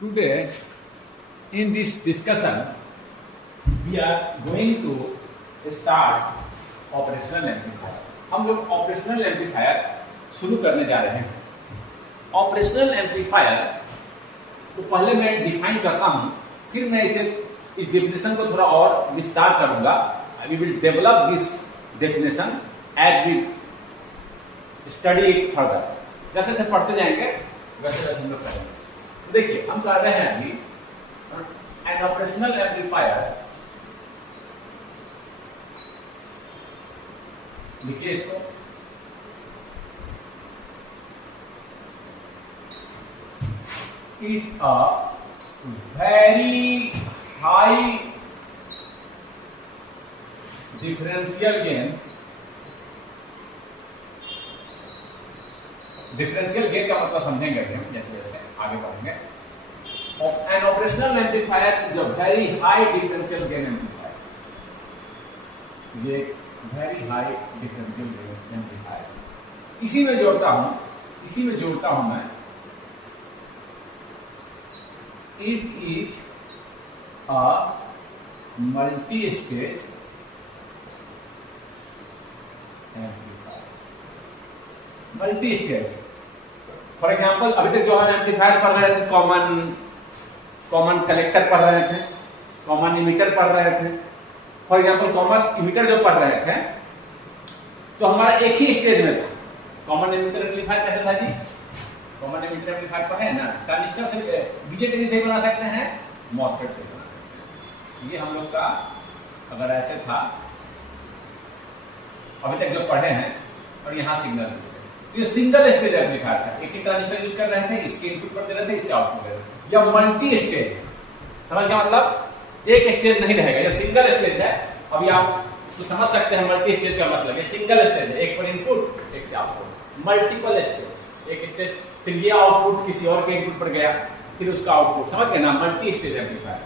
Today, in this discussion, we are going to start operational amplifier. हम लोग operational amplifier शुरू करने जा रहे हैं। ऑपरेशनल एम्पलीफायर तो पहले मैं डिफाइन करता हूं, फिर मैं इस डेफिनेशन को थोड़ा और विस्तार करूंगा। We will develop this definition as we study it further. जैसे जैसे पढ़ते जाएंगे वैसे वैसे हम लोग करेंगे। देखिए, हम कर रहे हैं अभी एन ऑपरेशनल एम्पलीफायर। लिखिए इसको, is a very high differential gain. Differential gain का मतलब समझेंगे हम जैसे जैसे आगे बढ़ेंगे। An operational amplifier is a very high differential gain amplifier. ये very high differential gain amplifier इसी में जोड़ता हूं मैं। It is a multi stage amplifier. Multi stage, for example अभी तक जो हम एम्पलीफायर पढ़ रहे थे, कॉमन कलेक्टर पढ़ रहे थे, कॉमन इमीटर पढ़ रहे थे। फॉर एग्जाम्पल कॉमन इमीटर जो पढ़ रहे थे तो हमारा एक ही स्टेज में था। कॉमन इमीटर एम्पलीफायर कैसे था जी? कॉमन इमीटर एम्पलीफायर पढ़े ना, ट्रांजिस्टर से बीजेटी से बना सकते हैं, मॉसफेट से बना सकते हैं। ये हम लोग का अगर ऐसे था अभी तक जो पढ़े हैं, और यहाँ सिग्नल ये सिंगल स्टेज एम्पलीफायर था। एक ही ट्रांजिस्टर यूज कर रहे थे, इसके इनपुट पर दे रहे थे, इसके आउटपुट दे रहे थे। यह मल्टी स्टेज है। समझ गया? मतलब एक स्टेज नहीं रहेगा, यह सिंगल स्टेज है। अभी आप इसको समझ सकते हैं मल्टी स्टेज का मतलब। ये सिंगल स्टेज है, एक पर इनपुट एक से आउटपुट। मल्टीपल स्टेज, एक स्टेज फिर ये आउटपुट किसी और के इनपुट पर गया, फिर उसका आउटपुट। समझ गए ना? Multi stage amplifier.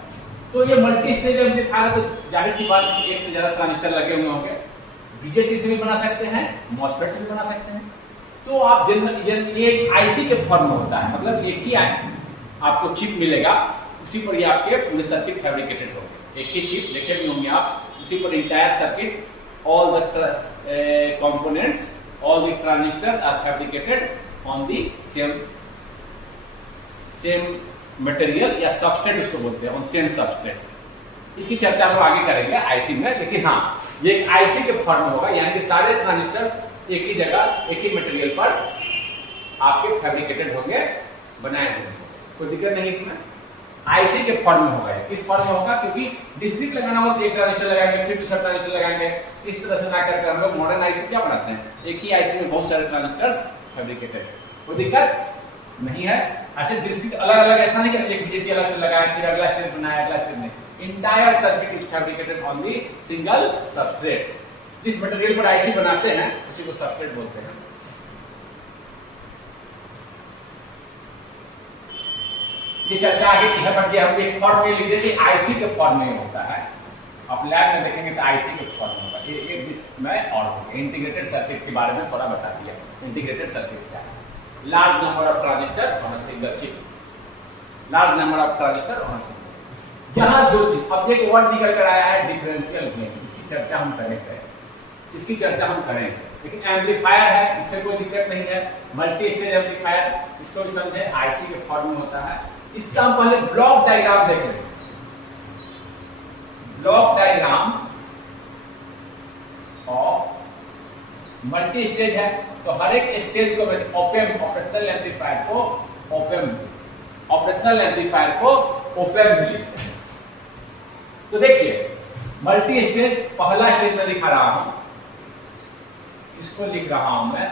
तो ये मल्टी स्टेज एम्पलीफायर तो जाहिर सी बात, एक से ज्यादा ट्रांजिस्टर लगे हुए होंगे। बीजेटी से भी बना सकते हैं, मॉसफेट से भी बना सकते हैं। तो आप ये आईसी के फॉर्म में होता है, मतलब एक ही आपको चिप मिलेगा, उसी पर ये आपके पूरे सर्किट फैब्रिकेटेड होंगे। एक ही चिप देखे भी होंगे आप, उसी पर entire circuit, all the components, all the transistors are fabricated on the same material या सबस्ट्रेट उसको बोलते हैं, ऑन सेम सबस्ट्रेट। इसकी चर्चा हम आगे करेंगे आईसी में, लेकिन हाँ, ये एक आईसी के फॉर्म में होगा, यानी कि सारे ट्रांजिस्टर्स एक ही जगह एक ही मटेरियल पर आपके फैब्रिकेटेड होंगे, बनाए होंगे। कोई दिक्कत नहीं इसमें। आईसी के फॉर्म में होगा। किस फॉर्म में होगा? क्योंकि डिस्क्रीट लगाना हो तो एक ट्रांजिस्टर लगाएंगे, फिर दूसरा ट्रांजिस्टर लगाएंगे। इस तरह से ना करके हम लोग मॉडर्न आईसी क्या बनाते हैं, एक ही आईसी में बहुत सारे ट्रांजिस्टर्स फैब्रिकेटेड। कोई दिक्कत नहीं है। ऐसे डिस्क्रीट अलग अलग ऐसा नहीं करेंगे, बीजेटी अलग से लगाए फिर अगला स्टेज बनाया, अगला स्टेज नहीं। Entire circuit is fabricated on the single substrate. जिस मटेरियल पर आईसी बनाते हैं उसी को सबस्ट्रेट बोलते हैं। ये चर्चा आगे की है, बट हम एक फॉर्म में लिख देते, आईसी के फॉर्म में होता है। आप लैब में देखेंगे तो आईसी के फॉर्म में होगा। ये मैं और इंटीग्रेटेड सर्किट के बारे में थोड़ा बता दिया। इंटीग्रेटेड सर्किट क्या है? Large number of transistor on a single chip. Large number of transistor on a single. यहां जो चीज अब एक वर्ड निकल कर आया है, डिफरेंशियल गेन। इसकी चर्चा हम करेंगे, लेकिन एम्पलीफायर है, इससे कोई दिक्कत नहीं है। मल्टी स्टेज एम्पलीफायर, इसको भी समझे, आईसी के फॉर्म में होता है। इसका हम पहले ब्लॉक डायग्राम देख लेंगे। Block diagram of multi stage है, तो हर एक स्टेज को ओपेम, ऑपरेशनल एम्पलीफायर को ओपेम, ऑपरेशनल एम्पलीफायर को ओपेम भी लिखते हैं। तो देखिए, मल्टी स्टेज पहला स्टेज में दिखा रहा हूं, इसको लिख रहा हूं मैं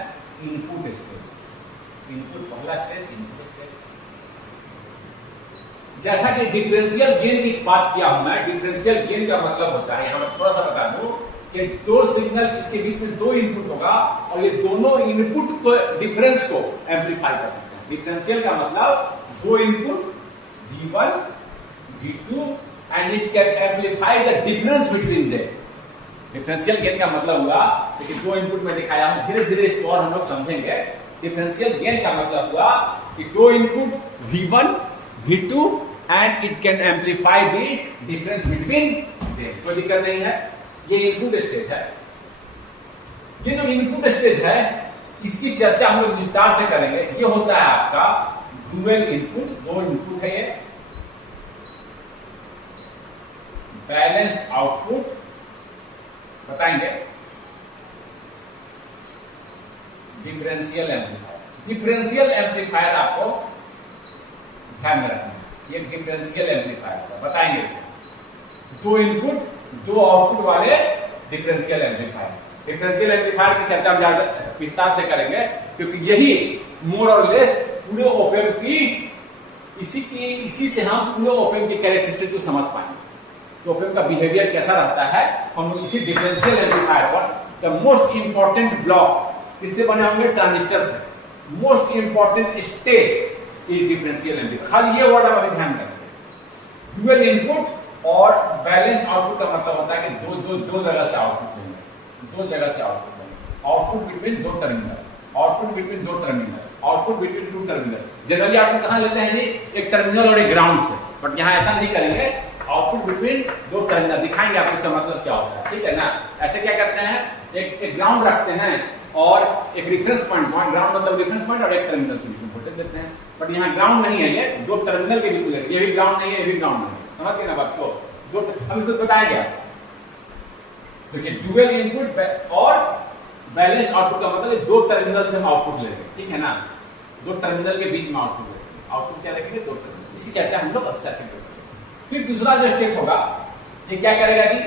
इनपुट स्टेज। इनपुट पहला स्टेज, इनपुट स्टेज। जैसा कि डिफरेंशियल गेन की बात किया हूं मैं, डिफरेंशियल गेन का मतलब होता है, यहां मैं थोड़ा सा बता दूं कि दो सिग्नल, इसके बीच में दो इनपुट होगा और ये दोनों इनपुट को, डिफरेंस को एम्पलीफाई कर सकते हैं। डिफरेंशियल का मतलब दो input V1, V2 and it can amplify the difference between them. Differential gain का मतलब हुआ, लेकिन दो इनपुट में दिखाया हूं, धीरे धीरे इसको और हम लोग समझेंगे। डिफरेंशियल गेन का मतलब हुआ कि दो input V1 V2 and it can amplify the difference between them. कोई दिक्कत नहीं है। ये इनपुट स्टेज है। ये जो इनपुट स्टेज है इसकी चर्चा हम लोग विस्तार से करेंगे। ये होता है आपका डुअल इनपुट, दो इनपुट है ये, बैलेंस्ड आउटपुट बताएंगे, डिफरेंशियल एम्पलीफायर। डिफरेंशियल एम्पलीफायर आपको ध्यान में रखना है, ये डिफरेंशियल एम्पलीफायर बताएंगे। दो इनपुट दो आउटपुट वाले डिफरेंशियल एम्पलीफायर। डिफरेंशियल एम्पलीफायर की चर्चा हम ज्यादा विस्तार से करेंगे क्योंकि यही मोर और लेस पूरे ओपेम की इसी से हम पूरे ओपेम की कैरेक्टरिस्टिक्स को समझ पाएंगे। तो ओपेम का बिहेवियर कैसा रहता है हम लोग इसी डिफरेंशियल एम्पलीफायर पर। द मोस्ट इंपॉर्टेंट ब्लॉक इससे बने होंगे ट्रांजिस्टर से। Most important stage is differential amplifier. खाली ये वर्ड आप ध्यान रखेंगे। डुअल इनपुट और बैलेंस आउटपुट का मतलब होता है कि दो जगह से आउटपुट लेंगे, दो जगह से आउटपुट लेंगे। आउटपुट बिटवीन दो टर्मिनल, आउटपुट बिटवीन दो terminal, output between two terminal. Generally output कहां लेते हैं जी? एक टर्मिनल और एक ग्राउंड से, बट यहां ऐसा नहीं करेंगे। आउटपुट बिटवीन दो टर्मिनल दिखाएंगे आपको इसका मतलब क्या होता है, ठीक है ना। ऐसे क्या करते हैं, एक ग्राउंड रखते हैं और एक रेफरेंस पॉइंट, ग्राउंड मतलब रेफरेंस पॉइंट और एक टर्मिनल के बीच में वोल्टेज देते हैं। बट यहाँ ग्राउंड नहीं है, ये दो टर्मिनल के बीच में, ये भी ग्राउंड नहीं है, ये भी ग्राउंड नहीं है। समझ गए ना बात को? हम इसको बताया गया। देखिए डुअल इनपुट और बैलेंस आउटपुट का मतलब दो टर्मिनल से हम आउटपुट लेंगे, ठीक है ना। दो टर्मिनल के बीच में आउटपुट लेंगे। आउटपुट क्या रखेंगे? दो टर्मिनल। इसकी चर्चा हम लोग अक्सर करेंगे। फिर दूसरा जो स्टेप होगा ये क्या करेगा जी?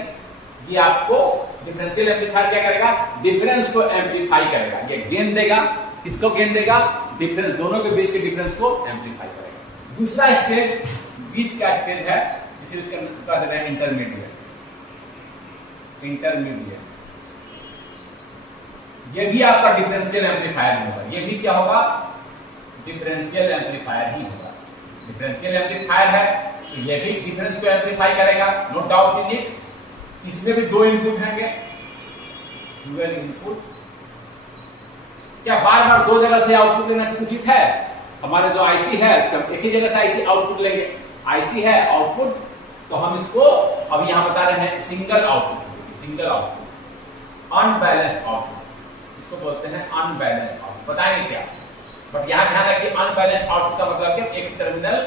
ये आपको डिफरेंशियल एम्पलीफायर क्या करेगा? डिफरेंस को एम्पलीफाई करेगा। ये गेन देगा, किसको गेन देगा? डिफरेंस, दोनों के बीच के डिफरेंस को एम्पलीफाई करेगा। दूसरा स्टेज बीच का स्टेज है, इसे इसका कह देते हैं इंटरमीडिएट। इंटरमीडिएट ये भी आपका डिफरेंशियल एम्पलीफायर होगा। ये भी क्या होगा? डिफरेंशियल एम्पलीफायर ही होगा। डिफरेंशियल एम्पलीफायर है तो ये भी डिफरेंस को एम्पलीफाई करेगा, नो डाउट इन इट। इसमें भी दो इनपुट होंगे, डुअल इनपुट। क्या बार बार दो जगह से आउटपुट लेना उचित है? हमारे जो आईसी है एक ही जगह से आईसी आउटपुट लेंगे। आईसी है आउटपुट, तो हम इसको अब यहां बता रहे हैं single output, single output, unbalanced output, इसको बोलते हैं अनबैलेंस्ड आउटपुट। बताएंगे क्या, बट यहां ध्यान रखिए अनबैलेंस्ड आउटपुट का मतलब क्या? एक टर्मिनल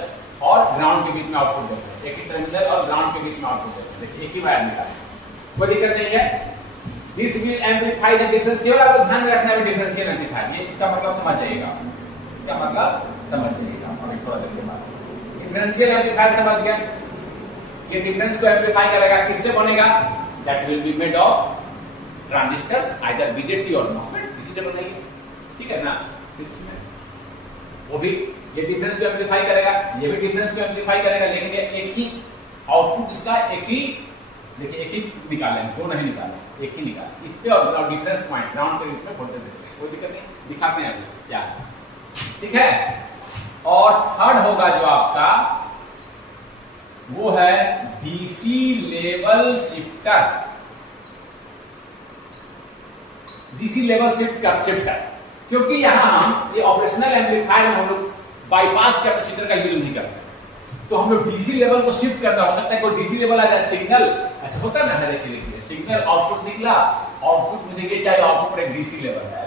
और ग्राउंड के बीच में आउटपुट देते हैं, एक ही टर्मिनल और ग्राउंड के बीच में आउटपुट देते हैं। देखिए एक ही वायर निकाल, कोई दिक्कत नहीं है। This will amplify the difference. केवल आपको ध्यान में रखना है डिफरेंशियल एम्पलीफायर, ये इसका मतलब समझ जाइएगा, इसका मतलब समझ जाइएगा। अभी थोड़ा देर के बाद डिफरेंशियल एम्पलीफायर समझ गए। ये डिफरेंस को एम्पलीफाई करेगा, किससे बनेगा? That will be made of transistors, either BJT और मॉसफेट, इसी से बनेगी, ठीक है ना। इसमें वो भी ये डिफरेंस को एम्पलीफाई करेगा, ये भी डिफरेंस को एम्पलीफाई करेगा, लेकिन ये एक ही आउटपुट इसका एक ही, देखिए एक ही निकाले, दो नहीं निकाले, एक ही निकाले। इस पे और डिफरेंस पॉइंट ग्राउंड के बीच में वोल्टेज देते हैं, कोई दिक्कत नहीं, दिखाते हैं अभी क्या, ठीक है। और थर्ड होगा जो आपका वो है DC level shifter. DC level shifter, क्योंकि यहां हम ये ऑपरेशनल एम्पलीफायर में हम लोग बाईपास कैपेसिटर का यूज नहीं करते, तो हम लोग डीसी लेवल को शिफ्ट करना हो सकता है। कोई डीसी लेवल आ जाए, सिग्नल ऐसा होता है ना, देखिए सिग्नल आउटपुट निकला, आउटपुट मुझे ये चाहिए, आउटपुट पर एक डीसी लेवल है,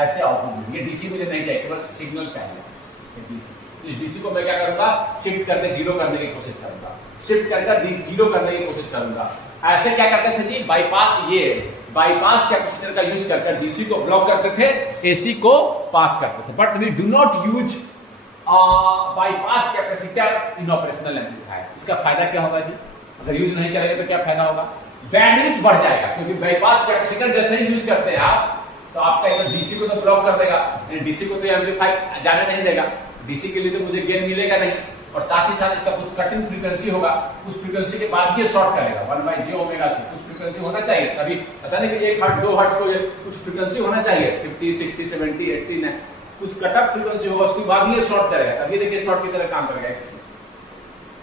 ऐसे आउटपुट, ये डीसी मुझे नहीं चाहिए, केवल सिग्नल चाहिए। इस डीसी को मैं क्या करूंगा? शिफ्ट करके जीरो करने की कोशिश करूंगा, शिफ्ट करके जीरो करने की कोशिश करूंगा। ऐसे क्या करते थे जी? बाईपास कैपेसिटर का यूज करके डीसी को ब्लॉक करते थे, एसी को पास करते थे। But we do not use bypass capacitor in operational amplifier. इसका फायदा क्या होगा जी? अगर यूज नहीं करेंगे तो क्या फायदा होगा? बैंडविड्थ बढ़ जाएगा, क्योंकि बाईपास कैपेसिटर जैसे ही यूज करते हैं आप, तो आपका इधर डीसी को तो ब्लॉक कर देगा, डीसी को तो एम्पलीफाई जाने नहीं देगा, डीसी के लिए तो मुझे गेन मिलेगा नहीं, और साथ ही साथ इसका कुछ कटिंग फ्रीक्वेंसी होगा, उस फ्रीक्वेंसी के बाद ये शॉर्ट करेगा 1/j से। कुछ फ्रीक्वेंसी होना चाहिए, अभी ऐसा नहीं कि 1 हर्ट्ज 2 हर्ट्ज को कुछ फ्रीक्वेंसी होना चाहिए, 50 60 70 80 में कुछ कटअप फ्रीक्वेंसी होगा, उसके बाद ये शॉर्ट करेगा, तभी देखिए शॉर्ट की तरह काम करेगा।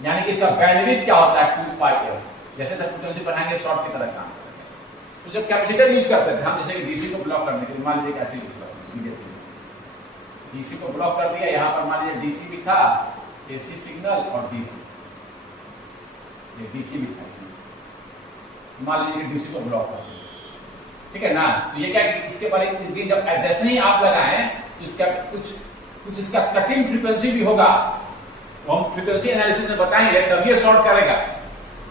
यानी कि इसका बैंडविड्थ क्या होता है? 2πL, जैसे जब फ्रीक्वेंसी बढ़ाएंगे शॉर्ट की तरह काम करेगा। तो जब कैपेसिटर यूज करते हैं हम, जैसे डीसी को ब्लॉक करने के लिए, मान लीजिए कैसे यूज करते हैं, डीसी को ब्लॉक कर दिया, यहाँ पर मान लीजिए डीसी भी था, एसी सिग्नल और डीसी, ये डीसी लिखा है, मान लीजिए डीसी को ब्लॉक कर दिया, ठीक है ना। तो ये क्या इसके बारे में जब जैसे ही आप लगाएं तो इसका कुछ इसका कटिंग फ्रीक्वेंसी भी होगा, तो हम फ्रीक्वेंसी एनालिसिस में बताएंगे, तभी ये शॉर्ट करेगा।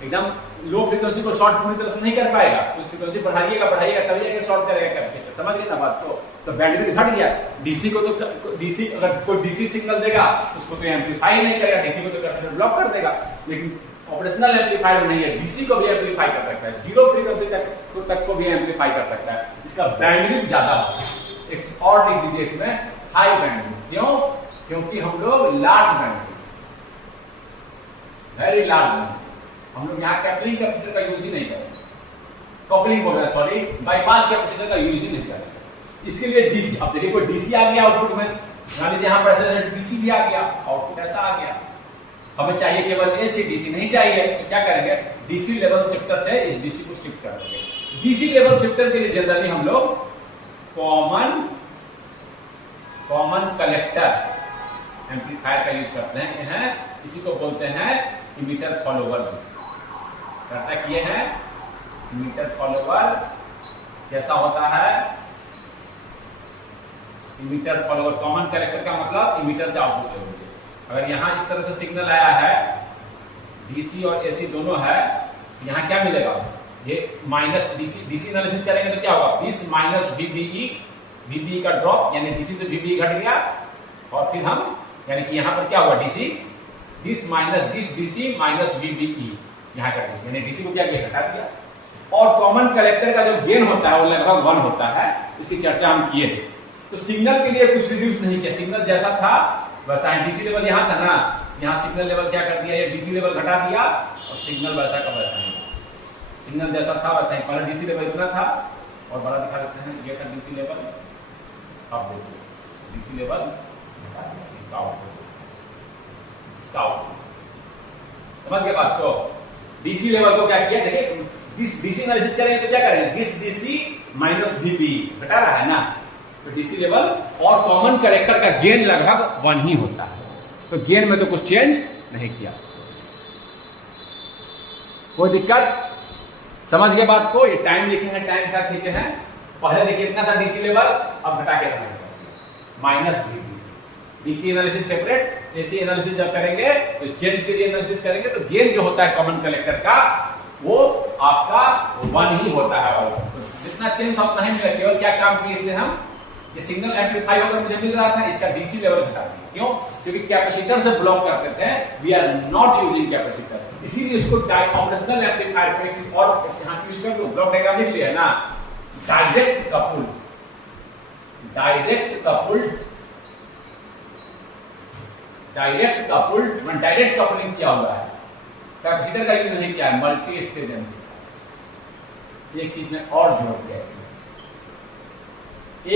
एकदम लो फ्रीक्वेंसी को शॉर्ट पूरी तरह से नहीं कर पाएगा, कुछ फ्रीक्वेंसी बढ़ाइएगा तभी ये शॉर्ट करेगा कैपेसिटर, समझ गए ना बात को। तो बैंडविड्थ घट गया, डीसी को तो डीसी अगर कोई डीसी सिग्नल देगा उसको तो एम्पलीफाई नहीं करेगा, डीसी को तो कैपेसिटर ब्लॉक कर देगा, लेकिन ऑपरेशनल एम्पलीफायर नहीं है, डीसी को भी एम्पलीफाई कर सकता है, जीरो फ्रीक्वेंसी तक को भी एम्पलीफाई कर सकता है, इसका बैंडविड्थ ज्यादा होगा। एक और लिख दीजिए इसमें हाई बैंडविड्थ, क्यों? क्योंकि हम लोग large bandwidth, very large bandwidth, हम लोग यहाँ कपलिंग कैपेसिटर का यूज ही नहीं करेंगे, कपलिंग बोल रहे हैं सॉरी, बाईपास कैपेसिटर का यूज ही नहीं करेंगे। इसके लिए डीसी, अब देखिए कोई डीसी आ गया आउटपुट में, मान लीजिए यहाँ पर डीसी भी आ गया, आउटपुट ऐसा आ गया, हमें चाहिए केवल एसी, डीसी नहीं चाहिए, तो क्या करेंगे, डीसी लेवल शिफ्टर से इस डीसी को शिफ्ट कर देंगे। डीसी लेवल शिफ्टर के लिए जनरली हम लोग कॉमन कलेक्टर एम्पलीफायर का यूज करते हैं, इसी को बोलते हैं इमीटर फॉलोवर। करता किए हैं इमीटर फॉलोवर, कैसा होता है इमीटर फॉलोवर, कॉमन कलेक्टर का मतलब इमीटर से आउटपुट होंगे। अगर यहां इस तरह से सिग्नल आया है, डीसी और एसी दोनों है, यहां क्या मिलेगा, ये माइनस डीसी एनालिसिस करेंगे तो क्या होगा, दिस माइनस वीबीई का ड्रॉप, यानी डीसी से वीबीई घट गया, और फिर हम यानी कि यहां पर क्या हुआ, this minus DC minus VBE, यहाँ का डीसी, यानी डीसी को क्या किया, घटा दिया। और कॉमन कलेक्टर का जो गेन होता है वो लगभग 1 होता है, इसकी चर्चा हम किए। तो सिग्नल के लिए कुछ रिड्यूस नहीं किया, सिग्नल जैसा था वैसा, डीसी लेवल यहाँ था ना, यहाँ सिग्नल लेवल क्या कर दिया, ये डीसी लेवल घटा दिया और सिग्नल वैसा का वैसा ही, सिग्नल जैसा था वैसा ही, पहले डीसी लेवल इतना था, और बड़ा दिखा देते हैं, ये था डीसी लेवल, अब देखिए डीसी लेवल घटा दिया, इसका आउटपुट, समझ गए बात को। डीसी लेवल को क्या किया, देखिए डीसी एनालिसिस करेंगे तो क्या करेंगे, दिस डीसी माइनस वीबी घटा रहा है ना, तो डीसी लेवल और कॉमन कलेक्टर का गेन लगभग 1 ही होता है, तो गेन में तो कुछ चेंज नहीं किया। कोई दिक्कत, समझ गए बात को। ये टाइम लिखेंगे, टाइम क्या खींचे हैं, पहले देखिए इतना था डीसी लेवल, अब घटा के minus VB. DC analysis separate, AC analysis जब करेंगे तो चेंज के लिए एनालिसिस करेंगे तो गेन जो होता है कॉमन कलेक्टर का वो आपका 1 ही होता है, और तो जितना चेंज था उतना ही मिला। केवल क्या काम किए इससे हम, ये सिग्नल एम्पलीफाई होकर मुझे मिल रहा था, इसका डीसी लेवल घटा दिया, क्यों, क्योंकि कैपेसिटर से ब्लॉक करते थे, we are not using capacitor, इसीलिए इसको ऑपरेशनल एम्पलीफायर पे और यहाँ यूज कर दो, ब्लॉक डायग्राम लिख लिया ना, डायरेक्ट कपुल्ड डायरेक्ट कपलिंग किया हुआ है, कैपेसिटर का यूज नहीं किया है, मल्टी स्टेज एम्पलीफायर। एक चीज में और जोड़ दिया,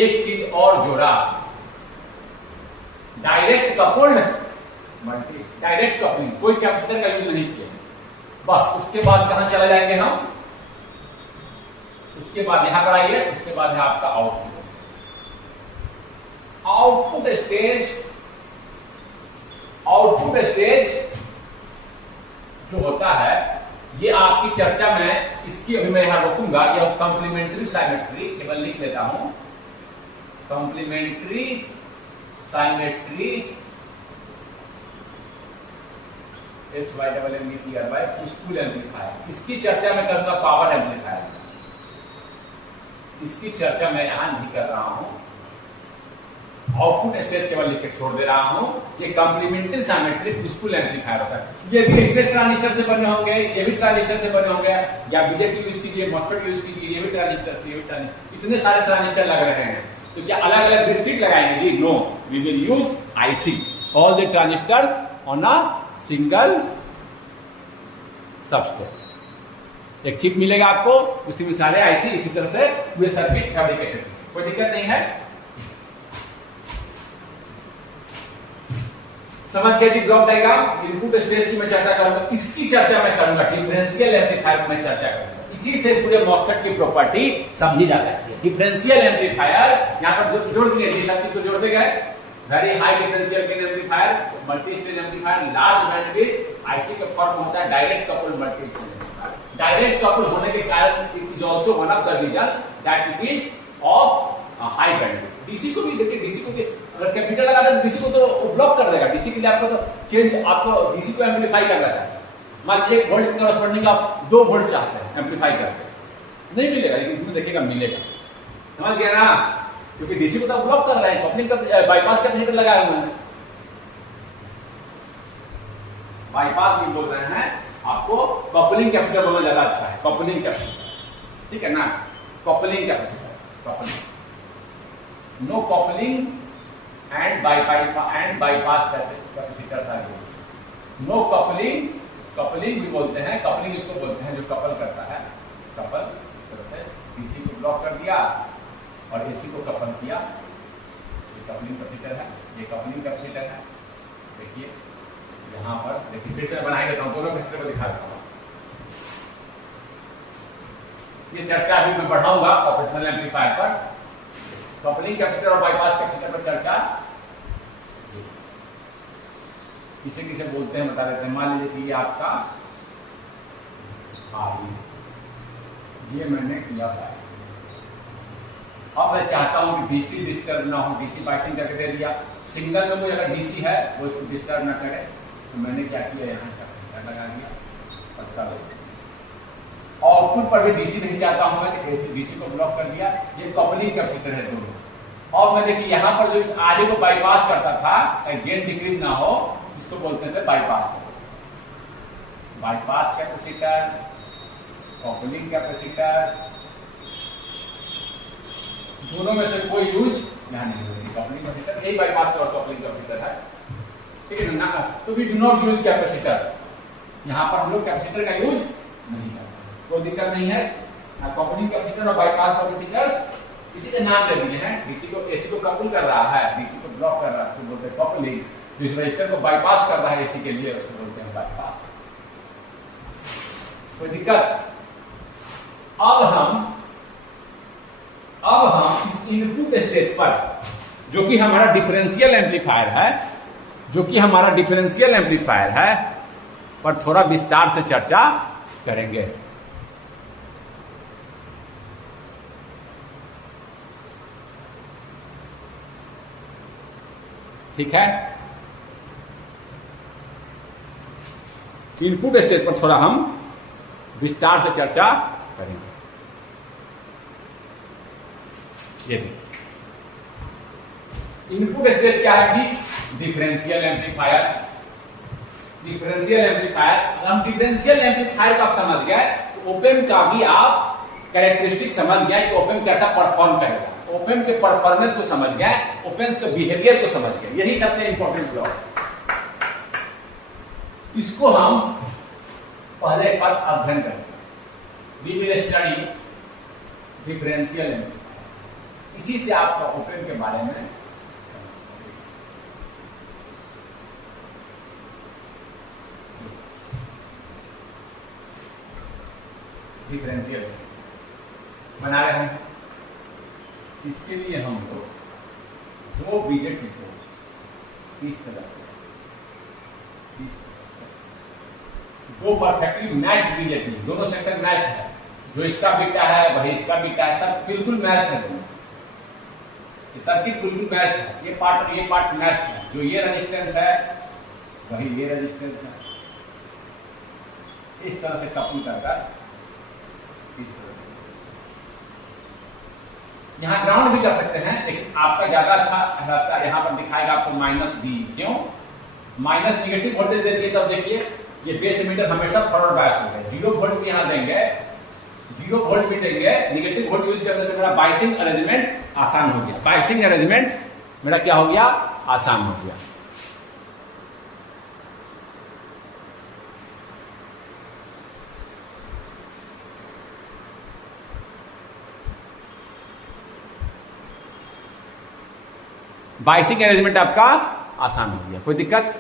एक चीज और जोड़ा, direct coupled multi direct coupling, कोई कैपेसिटर का यूज नहीं किया, बस। उसके बाद कहां चला जाएंगे हम, उसके बाद यहां पर आइए, उसके बाद है आपका आउटपुट स्टेज जो होता है, ये आपकी चर्चा में, इसकी अभी मैं यहां रोकूंगा, यह कॉम्प्लीमेंट्री साइमेट्री, केवल लिख लेता हूं, complementary symmetry SY push-pull amplifier, इसकी चर्चा मैं करूंगा पावर एम्पलीफायर, इसकी चर्चा मैं यहां नहीं कर रहा हूं, आउटपुट स्टेज केवल लिख के छोड़ दे रहा हूं। ये कॉम्प्लीमेंट्री साइमेट्रिक पुश-पुल एम्पलीफायर होता है, ये भी स्टेट ट्रांजिस्टर से बने होंगे, ये भी ट्रांजिस्टर से बने होंगे, या बीजेटी यूज कीजिए, मॉसफेट यूज कीजिए, ये भी ट्रांजिस्टर से, ये भी ट्रांजिस्टर, इतने सारे ट्रांजिस्टर लग रहे हैं, तो क्या अलग अलग डिस्क्रीट लगाएंगे जी, no, we will use IC, all the transistors on a single substrate. एक चिप मिलेगा आपको, उसी में सारे आईसी इसी तरह से पूरे सर्किट फैब्रिकेटेड, कोई दिक्कत नहीं है। समझ गए जी ब्लॉक डायग्राम। इनपुट स्टेज की मैं चर्चा करूंगा, इसकी चर्चा मैं करूंगा डिफरेंशियल एम्पलीफायर में चर्चा करूंगा, इसी से पूरे मॉसफेट की प्रॉपर्टी समझी जा सकती है। डिफरेंशियल एम्पलीफायर यहां पर जोड़ दिए, सब चीज को जोड़ते गए, very high differential gain amplifier, multi stage amplifier, large bandwidth, IC का फॉर्म होता है direct coupled multi stage amplifier. Direct couple होने के कारण it is also one of the reason that it is of high bandwidth. DC को भी देखिए, DC को अगर कैपेसिटर लगा दें डीसी को तो ब्लॉक कर देगा। डीसी के लिए आपको तो चेंज, आपको डीसी को एम्पलीफाई कर रहा है। मान 1 वोल्ट के करस्पॉन्डिंग आप 2 वोल्ट चाहते हैं एम्पलीफाई करके, नहीं मिलेगा, लेकिन इसमें देखिएगा मिलेगा। समझ गया ना, क्योंकि डीसी को तो ब्लॉक कर रहे हैं, कपलिंग का बाईपास कैपेसिटर लगाए हुए हैं। बाईपास भी बोल रहे हैं आपको, कपलिंग कैपेसिटर बोलना ज्यादा अच्छा है, कपलिंग कैपेसिटर, ठीक है ना, coupling capacitor, coupling, no coupling and bypass capacitor सारे, नो कपलिंग, कपलिंग भी बोलते हैं, कपलिंग इसको बोलते हैं जो कपल करता है, कपल इस तरह से डीसी को ब्लॉक कर दिया और एसी को कपल किया, ये कपलिंग कैपेसिटर है, ये कपलिंग कैपेसिटर है। देखिए यहां पर देखिए, फिर से बनाए देता हूं, दोनों कैपेसिटर को दिखा देता हूं। ये चर्चा अभी मैं बढ़ाऊंगा ऑपरेशनल एम्पलीफायर पर, कपलिंग कैपेसिटर और बाईपास कैपेसिटर पर चर्चा किसे किसे बोलते हैं बता देते हैं। मान लीजिए कि ये आपका ये मैंने किया था, अब मैं चाहता हूं कि डीसी डिस्टर्ब ना हो, डीसी बाइसिंग करके दे दिया। सिंगल में कोई अगर डीसी है वो इसको डिस्टर्ब ना करे, तो मैंने क्या किया, यहाँ कैपेसिटर लगा दिया पक्का वैसे। आउटपुट पर भी डीसी नहीं चाहता हूं मैं, तो डीसी को ब्लॉक कर दिया। ये कपलिंग कैपेसिटर है दोनों। और मैं देखिए यहाँ पर जो इस आरडी को बाईपास करता था, गेन डिक्रीज ना हो, इसको बोलते थे bypass capacitor. Bypass capacitor, coupling capacitor, दोनों में से कोई यूज यहाँ नहीं होगी। कपलिंग कैपेसिटर यही बाईपास और कपलिंग कैपेसिटर है, ठीक है ना। तो we do not use capacitor, यहाँ पर हम लोग कैपेसिटर का यूज नहीं करते, कोई दिक्कत नहीं है। कपलिंग कैपेसिटर और बाईपास कैपेसिटर्स इसी का नाम दे दिए हैं। डीसी को एसी को कपल कर रहा है, डीसी को ब्लॉक कर रहा है, उसको बोलते हैं कपलिंग। जिस रजिस्टर को बाईपास कर रहा है एसी के लिए, उसको बोलते हैं बाईपास। कोई दिक्कत? अब हम इस इनपुट स्टेज पर, जो कि हमारा डिफरेंशियल एम्पलीफायर है, पर थोड़ा विस्तार से चर्चा करेंगे। ठीक है, इनपुट स्टेज पर थोड़ा हम विस्तार से चर्चा करेंगे। ये इनपुट स्टेज क्या है कि डिफरेंशियल एम्पलीफायर। डिफरेंशियल एम्पलीफायर, अगर हम डिफरेंशियल एम्पलीफायर का आप समझ गए तो ओपेम का भी आप कैरेक्टरिस्टिक समझ गए कि ओपेम कैसा परफॉर्म करेगा। ओपेम के परफॉर्मेंस को समझ गए, ओपेम के बिहेवियर को समझ गए, यही सबसे इंपॉर्टेंट ब्लॉक। इसको हम पहले पर अध्ययन करेंगे। We will study differential amplifier, इसी से आपका ओपेम के बारे में डिफरेंशियल बना रहे हैं। इसके लिए हम लोग 2 बीजेटी को इस तरह से 2 परफेक्टली मैच्ड बीजेटी, दोनों सेक्शन मैच्ड है। जो इसका बीटा है वही इसका बीटा है, सब बिल्कुल मैच्ड है दोनों। सर्किट बिल्कुल मैच्ड है, ये पार्ट मैच्ड है। जो ये रेजिस्टेंस है वही ये रेजिस्टेंस है। इस तरह से कपल कर यहां ग्राउंड भी कर सकते हैं, लेकिन आपका ज्यादा अच्छा रहता है। यहां पर दिखाएगा आपको -B, क्यों? माइनस निगेटिव वोल्टेज दे दिए, तब देखिए ये बेस एमीटर हमेशा फॉरवर्ड बायस होगा। 0 वोल्ट भी यहां देंगे, 0 वोल्ट भी देंगे। निगेटिव वोल्ट यूज करने से मेरा बाइसिंग अरेंजमेंट आसान हो गया। बाइसिंग अरेंजमेंट मेरा क्या हो गया? आसान हो गया। बाइसिंग अरेंजमेंट आपका आसान हो गया। कोई दिक्कत?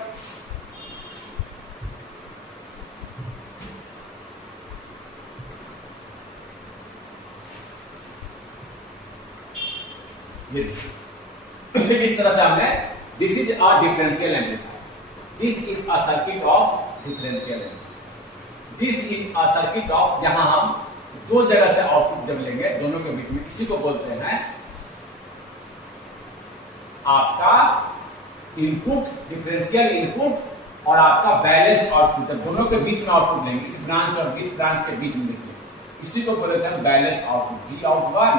इस तरह से हमने this is a differential amplifier, this is a circuit of differential amplifier, this is a circuit of, यहां हम दो जगह से आउटपुट जब लेंगे दोनों के बीच में, इसी को बोलते हैं आपका इनपुट, डिफरेंशियल इनपुट और आपका बैलेंस्ड आउटपुट। जब दोनों के बीच में आउटपुट लेंगे, इस ब्रांच और इस ब्रांच के बीच में देखिए, इसी को बोलते हैं balanced output, V out one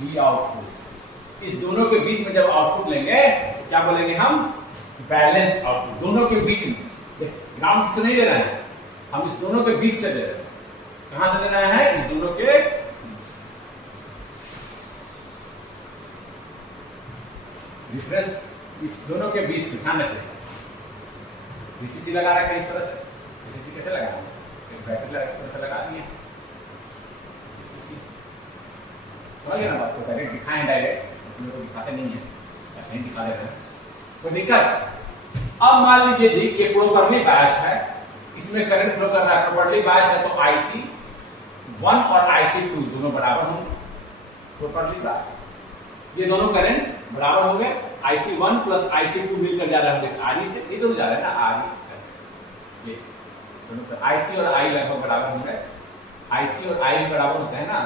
V out two. इस दोनों के बीच में जब आउटपुट लेंगे क्या बोलेंगे हम, बैलेंस्ड आउटपुट। दोनों के बीच में, ग्राउंड से नहीं दे रहे हैं हम, इस दोनों के बीच से दे रहे हैं। कहां से दे रहे हैं, इस दोनों के डिफरेंस, इस दोनों के बीच से, ध्यान रखिए। वीसीसी लगा रखा है इस तरह से, वीसीसी कैसे लगा है, एक ब्रैकेट लगा इस तरह से लगा दिए, समझ ना बात को, डायरेक्ट दिखाएं, डायरेक्ट तो दिखाते नहीं है, ऐसे ही दिखा देते हैं, कोई दिक्कत। अब मान लीजिए जी ये प्रोपरली बायस्ड है, इसमें करंट फ्लो कर रहा है, प्रोपरली बायस्ड है, तो आईसी 1 और आईसी 2 दोनों बराबर होंगे, प्रोपरली बायस्ड, ये दोनों करंट बराबर हो गए, आईसी 1 प्लस आईसी 2 मिलकर जा रहा है आरई से, ये दोनों जा रहा है ना आरई, ये दोनों आईसी और आई लगभग बराबर होंगे, आईसी और आई बराबर होते हैं ना,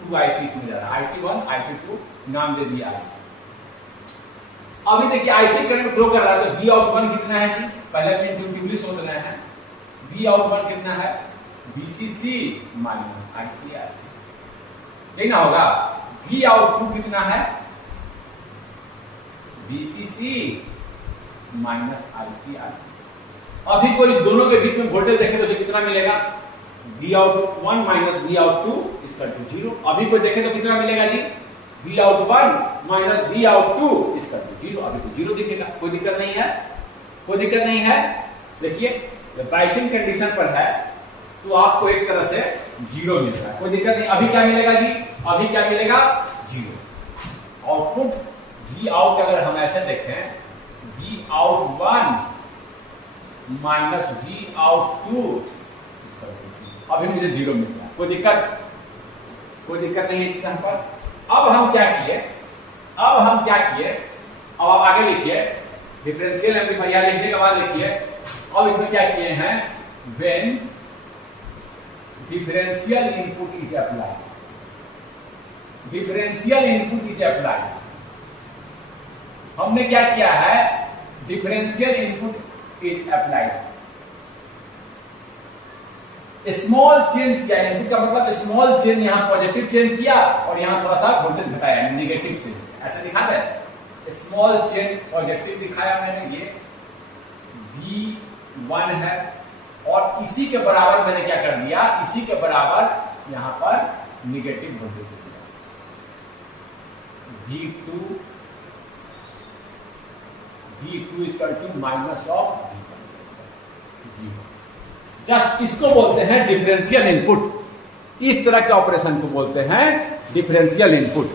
2 आईसी इसमें जा रहा है, आईसी 1 आईसी 2 नाम दे दिया आईसी। अभी देखिए आईसी करंट फ्लो कर रहा है, तो वी आउट 1 कितना है जी, पहले हम इंट्यूटिवली सोच रहे हैं, वी आउट 1 कितना है, बीसीसी माइनस आईसी आईसी, यही ना होगा। वी आउट 2 कितना है, बीसीसी माइनस आईसी आईसी। अभी को इस दोनों के बीच में वोल्टेज देखें तो उसे कितना मिलेगा, V out 1 minus V out 2 इसका 0। अभी को देखें तो कितना मिलेगा जी, V out 1 minus V out 2 इसका 0। अभी तो 0 दिखेगा, कोई दिक्कत नहीं है, कोई दिक्कत नहीं है। देखिए बाइसिंग कंडीशन पर है तो आपको एक तरह से 0 मिलता है, कोई दिक्कत नहीं। अभी क्या मिलेगा जी, अभी क्या मिलेगा, 0। आउटपुट वी आउट अगर हम ऐसे देखें, V out 1 minus V out 2, अभी मुझे 0 मिलता है, कोई दिक्कत, कोई दिक्कत नहीं है यहाँ पर। अब हम क्या किए, अब हम क्या किए, अब आप आगे लिखिए, डिफरेंशियल एम्पलीफायर लिखने के बाद लिखिए, अब इसमें क्या किए हैं, when differential input is applied, differential input is applied, हमने क्या किया है, differential input is applied, small change किया है, इनपुट का मतलब स्मॉल चेंज, यहां पॉजिटिव चेंज किया और यहां थोड़ा सा वोल्टेज घटाया, नेगेटिव चेंज, ऐसा दिखाता है, स्मॉल चेंज पॉजिटिव दिखाया मैंने, ये V1 है, और इसी के बराबर मैंने क्या कर दिया, इसी के बराबर यहां पर नेगेटिव वोल्टेज दिया, V2 equal to minus of V1। Just इसको बोलते हैं डिफरेंशियल इनपुट, इस तरह के ऑपरेशन को बोलते हैं डिफरेंशियल इनपुट।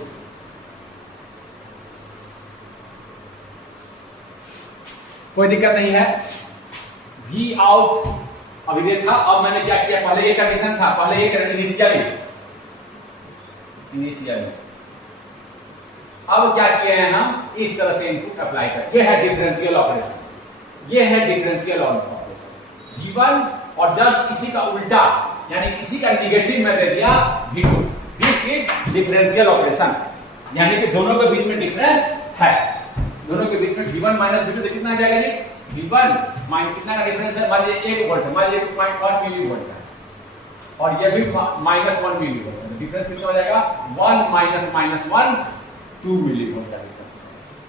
कोई दिक्कत नहीं है। वी आउट अभी देखा, अब मैंने क्या किया, पहले ये कंडीशन था, पहले ये इनिशियली, अब क्या किए हैं हम, इस तरह से इनपुट अप्लाई कर, ये है डिफरेंशियल ऑपरेशन, ये है डिफरेंशियल ऑपरेशन V1, और जस्ट इसी का उल्टा, यानी इसी का निगेटिव में दे दिया V2, this is differential operation, यानी कि दोनों के बीच में डिफरेंस है, दोनों के बीच में V1 माइनस V2 तो कितना आ जाएगा जी, V1 माइनस कितना का डिफरेंस है, मान लीजिए 1 वोल्ट है, मान लीजिए 0.1 मिली वोल्ट है, और ये भी माइनस 1 मिली वोल्ट है, डिफरेंस कितना हो जाएगा, 1 माइनस माइनस 1 2 मिली वोल्ट का डिफरेंस।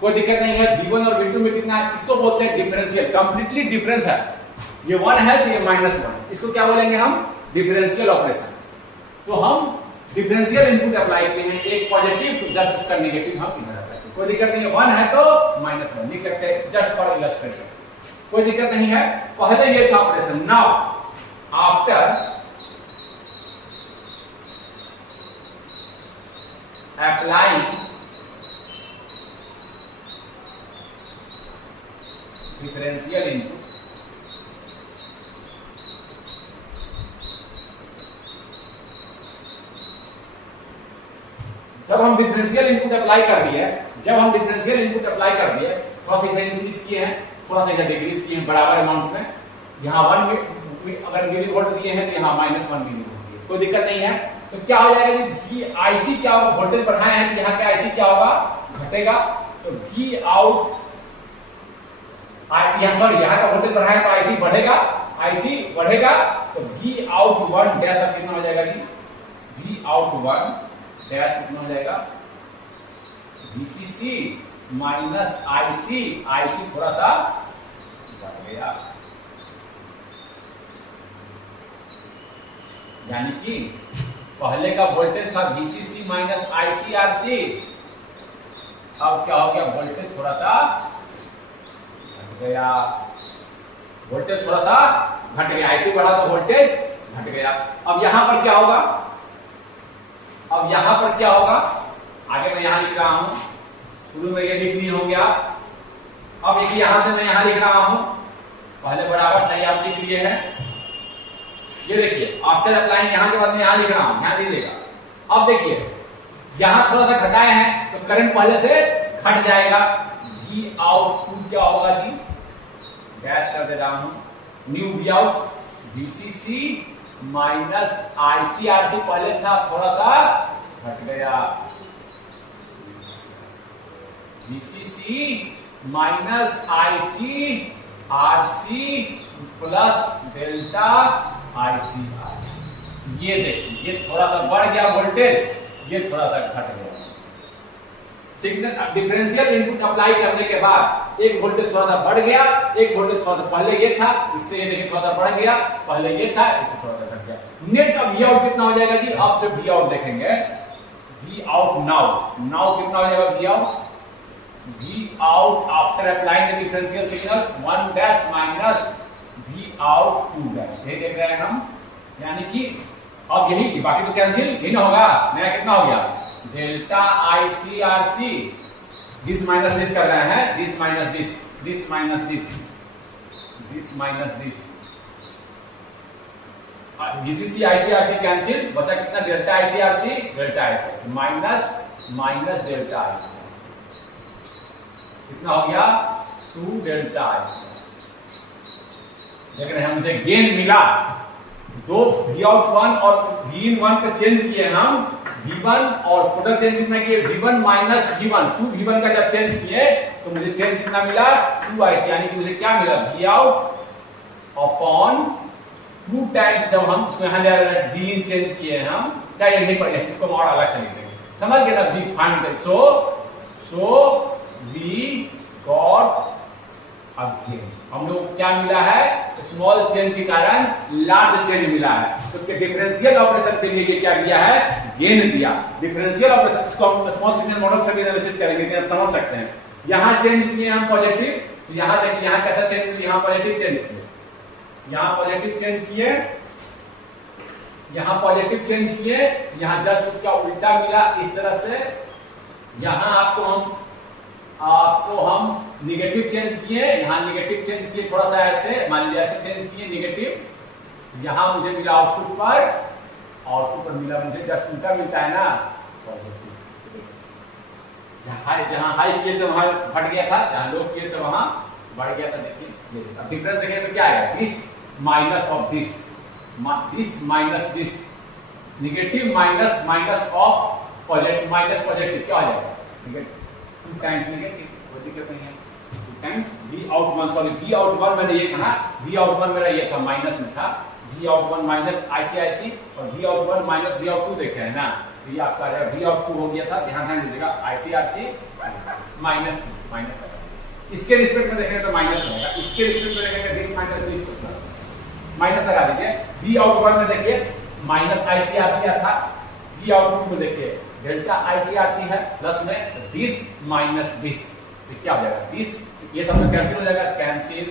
कोई दिक्कत नहीं है। V1 और V2 में कितना है, इसको बोलते हैं डिफरेंशियल, कंप्लीटली डिफरेंस है, ये 1 है तो ये -1, इसको क्या बोलेंगे हम, डिफरेंशियल ऑपरेशन। तो हम डिफरेंशियल इनपुट अप्लाई किए हैं, एक पॉजिटिव तो जस्ट उसका नेगेटिव हम इधर अप्लाई करें, कोई दिक्कत नहीं है। 1 है तो -1 लिख सकते हैं, जस्ट फॉर इलस्ट्रेशन, कोई दिक्कत नहीं है। पहले ये था operation. Now after applying differential input, जब हम डिफरेंशियल इनपुट अप्लाई कर दिए, थोड़ा सा इधर इंक्रीज किए हैं, थोड़ा सा इधर डिक्रीज किए हैं बराबर अमाउंट में। यहाँ 1 अगर मिली वोल्ट दिए हैं तो यहाँ -1 मिली वोल्ट दिए, कोई दिक्कत नहीं है। तो क्या हो जाएगा जी, वी आईसी क्या होगा, वोल्टेज बढ़ाए हैं तो यहाँ पे आईसी क्या होगा, घटेगा। तो वी आउट, यहाँ का वोल्टेज बढ़ाए तो आईसी बढ़ेगा, तो वी आउट 1 डैश अब कितना हो जाएगा जी, वी आउट 1 डैश कितना हो जाएगा, वीसीसी माइनस आईसी थोड़ा सा बढ़ गया, यानी कि पहले का वोल्टेज था वीसीसी माइनस आईसीआरसी, अब क्या हो गया, वोल्टेज थोड़ा सा घट गया, आईसी बढ़ा तो वोल्टेज घट गया। अब यहां पर क्या होगा, आगे मैं यहां लिख रहा हूं, शुरू में ये लिख ली हो गया। अब देखिए यहां से मैं यहां लिख रहा हूं, पहले बराबर था, आप लिख लिए हैं, ये देखिए आफ्टर अप्लाइंग, यहां के बाद मैं यहां लिख रहा हूं, ध्यान दीजिएगा। अब देखिए यहां थोड़ा सा घटाए हैं तो करंट पहले से घट जाएगा, वी आउटपुट क्या होगा जी, डैश कर दे रहा हूं, new V out VCC minus ICRC, पहले था थोड़ा सा घट गया, VCC minus ICRC plus delta ICR. ये देखिए ये थोड़ा सा बढ़ गया वोल्टेज, ये थोड़ा सा घट गया। सिग्नल डिफरेंशियल इनपुट अप्लाई करने के बाद एक वोल्टेज थोड़ा सा बढ़ गया, एक वोल्टेज थोड़ा सा पहले ये था, इससे ये देखिए थोड़ा सा बढ़ गया, पहले ये था, इससे थोड़ा सा घट गया। नेट का वी आउट कितना हो जाएगा जी, अब जब वी आउट देखेंगे, वी आउट नाउ कितना हो जाएगा V out, V out after applying the differential signal 1 dash minus V out 2 dash, ये देख रहे हैं हम, यानी कि अब यही, बाकी तो कैंसिल ही ना होगा, नया कितना हो गया, delta ICRC, this minus this कर रहे हैं, this minus this, this minus this, this minus this, VCC ICRC cancel, बचा कितना, delta ICRC, minus delta ICRC, कितना हो गया 2 डेल्टा आईसीआरसी। देख रहे हैं, मुझे गेन मिला, दो वी आउट 1 और वी इन 1 पे चेंज किए हम, V1 और टोटल चेंज कितना किए, V1 माइनस V1, 2 V1 का जब चेंज किए तो मुझे चेंज कितना मिला, 2 IC, यानी कि मुझे क्या मिला, V आउट अपॉन 2 टाइम्स, जब हम इसको यहां ले आ रहे हैं V इन चेंज किए हम, क्या ये नहीं पढ़े, इसको और अलग से लिख देंगे, समझ गए ना, V find, so we got again, हम लोग क्या मिला है, स्मॉल चेंज के कारण लार्ज चेंज मिला है, तो डिफरेंशियल ऑपरेशन के लिए ये क्या दिया है, गेन दिया। डिफरेंशियल ऑपरेशन, इसको हम स्मॉल सिग्नल मॉडल से भी एनालिसिस करेंगे, आप समझ सकते हैं। यहां चेंज किए हम पॉजिटिव, तो यहां देखिए यहां कैसा चेंज, यहां पॉजिटिव चेंज किए, यहां पॉजिटिव चेंज किए, यहां पॉजिटिव चेंज किए, यहां जस्ट उसका उल्टा मिला इस तरह से, यहां आपको हम निगेटिव चेंज किए, यहां निगेटिव चेंज किए, थोड़ा सा ऐसे मान लीजिए ऐसे चेंज किए निगेटिव, यहां मुझे मिला आउटपुट पर मिला मुझे जस्ट उल्टा मिलता है ना, जहां हाई किए तो वहां घट गया था, जहां लो किए तो वहां बढ़ गया था। देखिए अब डिफरेंस देखिए तो क्या है, this minus of this, this minus this, negative minus of positive, minus positive क्या हो जाएगा, निगेटिव 2 टाइम्स निगेटिव, कोई दिक्कत नहीं है, 2 times V out 1, sorry V out 1 मैंने ये कहा, वी आउट 1 मेरा ये था माइनस में था, वी आउट 1 माइनस आईसीआईसी और V out 1 minus V out 2 देखे हैं ना, तो ये आपका वी आउट 2 हो गया था, ध्यान दीजिएगा, आईसीआरसी माइनस, इसके रिस्पेक्ट में देखेंगे तो माइनस रहेगा, इसके रिस्पेक्ट में देखेंगे दिस माइनस दिस तो प्लस, माइनस लगा दीजिए। वी आउट 1 में देखिए माइनस आईसीआरसी था, वी आउट 2 में देखिए डेल्टा आईसीआरसी है, प्लस में दिस माइनस दिस, तो क्या हो जाएगा, दिस, ये सब कैंसिल हो जाएगा, कैंसिल,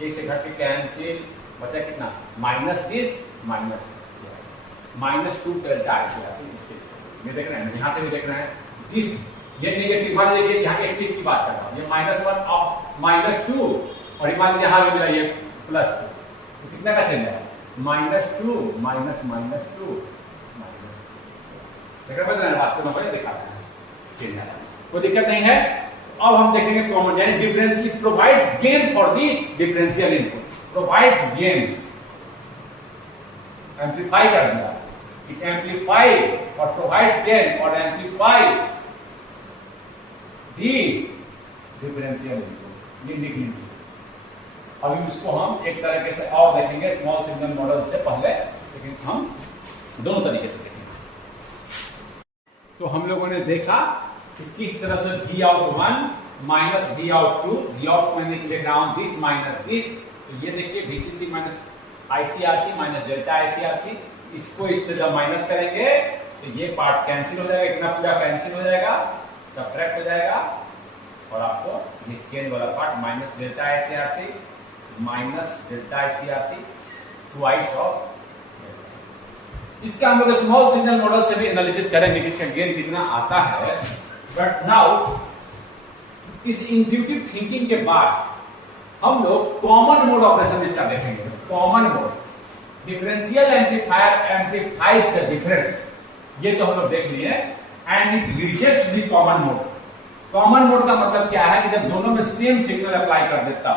जैसे घट के कैंसिल, बचा कितना, minus this minus 2 delta ICRC, ये देख रहे हैं, यहां से भी देख रहे हैं, दिस ये निगेटिव, मान लीजिए यहाँ एक्टिव की बात कर रहा हूं, ये -1 और -2, और ये मान लीजिए यहां भी मिला ये +2, तो कितना का चेंज है, -2 -2 देखा समझ रहे हैं बात को, मैं दिखाता हूं, चेंज आया, कोई दिक्कत नहीं है। अब हम देखेंगे कॉमन, यानी difference it provides gain for the differential input, provides gain, amplify कर दिया, इट एम्पलीफाई और प्रोवाइड्स गेन और एम्पलीफाई दी डिफरेंशियल इनपुट, ये लिख लीजिए। अभी इसको हम एक तरीके से और देखेंगे स्मॉल सिग्नल मॉडल से पहले, लेकिन हम दोनों तरीके से देखेंगे। तो हम लोगों ने देखा कि किस तरह से V out 1 minus V out 2, V out मैंने लिख रहा हूं दिस माइनस दिस, तो ये देखिए VCC minus ICRC minus delta ICRC, इसको इससे जब माइनस करेंगे तो ये पार्ट कैंसिल हो जाएगा, इतना पूरा कैंसिल हो जाएगा, सब्ट्रैक्ट हो जाएगा, और आपको ये चेंज वाला part minus delta ICRC minus delta ICRC twice of, इसका हम लोग स्मॉल सिग्नल मॉडल से भी एनालिसिस करेंगे कि इसका गेन कितना आता है। बट नाउ इस इंट्यूटिव थिंकिंग के बाद हम लोग कॉमन मोड ऑपरेशन इसका देखेंगे। Common mode, differential amplifier amplifies the difference, ये तो हम लोग देख लिए, and it rejects the common mode. Common mode का मतलब क्या है कि जब दोनों में सेम सिग्नल अप्लाई कर देता।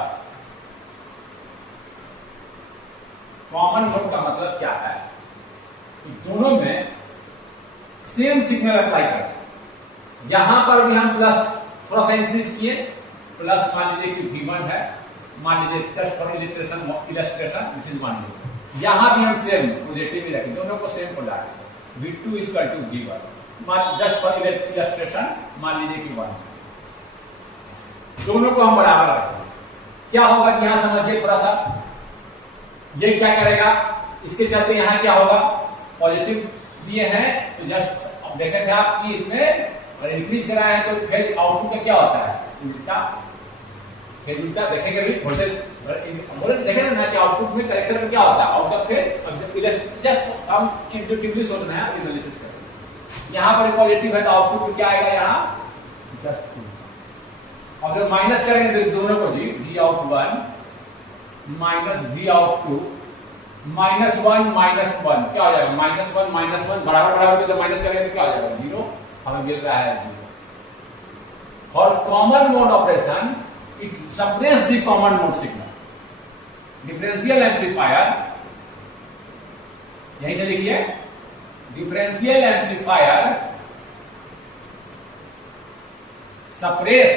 कॉमन मोड का मतलब क्या है, दोनों में सेम सिग्नल अप्लाई करते, यहां पर भी हम प्लस थोड़ा सा इंक्रीज किए, प्लस मान लीजिए कि V1 है, मान लीजिए just for illustration this is 1, यहां भी हम सेम पॉजिटिव ही रखें, दोनों को same polarity, V2 equal to V1, मान जस्ट फॉर इलस्ट्रेशन मान लीजिए कि 1, दोनों को हम बराबर रखें। क्या होगा कि यहां समझिए थोड़ा सा, ये क्या करेगा, इसके चलते यहां क्या होगा, पॉजिटिव दिए हैं तो जस्ट अब देखे थे आप कि इसमें इंक्रीज करा है तो फिर आउटपुट का क्या होता है, उल्टा, फिर उल्टा देखेंगे भी वोल्टेज बोले देखे ना कि आउटपुट में करेक्टर में क्या होता है, आउटपुट फिर जस्ट हम इंट्यूटिवली सोच रहे हैं, एनालिसिस कर रहे हैं, यहां पर पॉजिटिव है तो आउटपुट में क्या आएगा, यहां जस्ट उल्टा। अब जब माइनस करेंगे तो दोनों को जी V out 1 minus V out 2 -1 -1 क्या हो जाएगा, -1 -1 बराबर बराबर को जब माइनस करेंगे तो क्या हो जाएगा, 0, हमें मिल रहा है 0। For common mode operation it suppress the common mode signal, differential amplifier, यहीं से लिखिए, डिफरेंशियल एम्पलीफायर सप्रेस,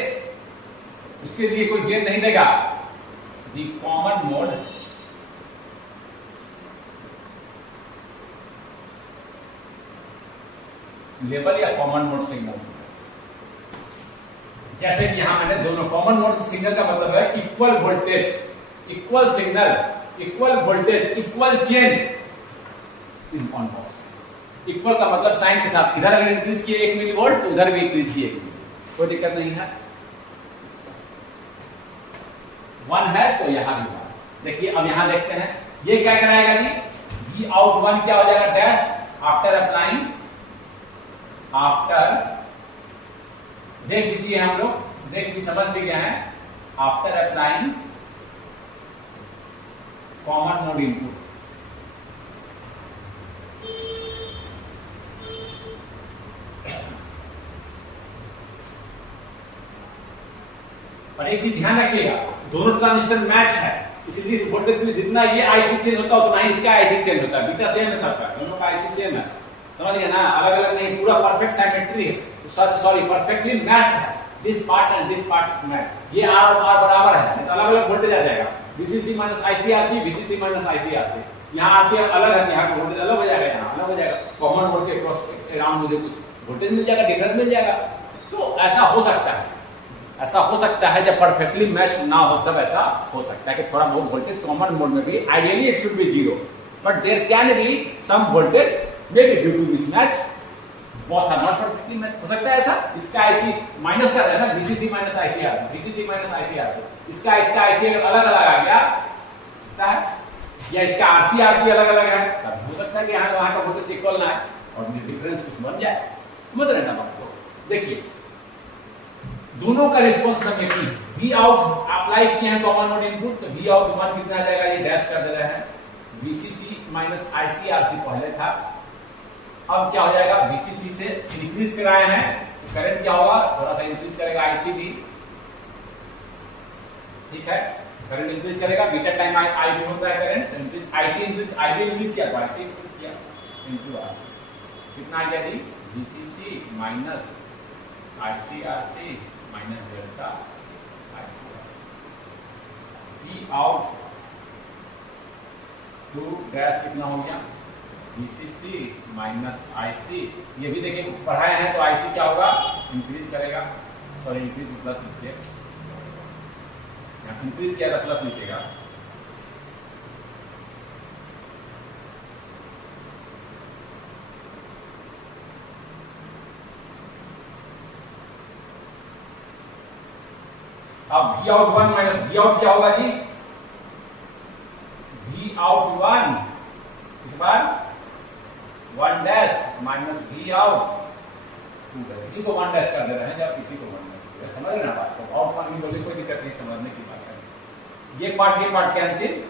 उसके लिए कोई गेन नहीं देगा, द कॉमन मोड लेवल या कॉमन मोड सिग्नल। जैसे कि यहां मैंने दोनों कॉमन मोड सिग्नल का मतलब है equal voltage, equal signal, equal voltage, equal change in on positive. Equal का मतलब साइन के साथ, इधर अगर इंक्रीज किए 1 मिली वोल्ट तो उधर भी इंक्रीज किए 1 मिली, कोई दिक्कत नहीं है। 1 है तो यहां भी 1। देखिए अब यहां देखते हैं ये क्या कराएगा जी, V out 1 क्या हो जाएगा, डैश आफ्टर अप्लाइंग, आफ्टर देख लीजिए, हम लोग देख भी समझ भी गए हैं, after applying common mode input, और एक चीज ध्यान रखिएगा, दोनों ट्रांजिस्टर मैच है, इसलिए इस वोल्टेज में जितना ये आईसी चेंज होता है उतना ही इसका आईसी चेंज होता है, बीटा सेम है सबका, दोनों का आईसी सेम है, समझ गए ना, अलग अलग नहीं, पूरा परफेक्ट सिमेट्री है, सॉरी परफेक्टली मैच्ड है, this part and this part match, ये आर और आर बराबर है, तो अलग अलग वोल्टेज आ जाएगा, VCC minus ICRC, VCC minus ICRC, यहाँ आरसी अलग है, यहाँ का वोल्टेज अलग हो जाएगा, यहाँ अलग हो जाएगा, कॉमन वोल्टेज के क्रॉस अराउंड मुझे कुछ वोल्टेज मिल जाएगा, डिफरेंस मिल जाएगा। तो ऐसा हो सकता है, ऐसा हो सकता है जब परफेक्टली मैच ना हो तब ऐसा हो सकता है कि थोड़ा बहुत वोल्टेज कॉमन मोड में भी, ideally it should be 0, but there can be some voltage may be due to mismatch, both are not perfectly match, हो सकता है ऐसा। इसका आईसी माइनस कर रहा है ना, VCC minus ICRC, VCC minus ICRC, इसका आईसी अलग अलग आ गया है, या इसका RC अलग अलग है, तब हो सकता है कि यहाँ वहां का वोल्टेज इक्वल ना है और डिफरेंस कुछ बन जाए, समझ रहे ना बात को। देखिए दोनों का रिस्पॉन्स हम एक ही, V out अप्लाई किए हैं कॉमन मोड इनपुट, तो V out 1 कितना आ जाएगा, ये डैश कर दे रहे हैं, VCC माइनस ICRC पहले था, अब क्या हो जाएगा, VCC से इंक्रीज कराए हैं तो करंट क्या होगा, थोड़ा सा इंक्रीज करेगा IC भी, ठीक है, करंट इंक्रीज करेगा, बीटा टाइम आई भी होता है current increase, IC increase, IB increase किया तो IC इंक्रीज किया इनटू R, कितना आ गया जी, VCC minus ICRC minus delta ICR, V out two dash कितना हो गया, VCC माइनस IC, ये भी देखिए पढ़ाए हैं तो IC क्या होगा, इंक्रीज करेगा, सॉरी इंक्रीज प्लस लिखिए, इंक्रीज किया था प्लस लिखिएगा, अब V out 1 minus V out क्या होगा जी, V आउट 1 इस बार 1 डैश माइनस V आउट 2, किसी को 1 डैश कर दे रहे हैं जब किसी को 1 डैश, समझ रहे ना बात को, आउट 1 की बोले कोई दिक्कत नहीं, समझने की बात है। ये पार्ट कैंसिल,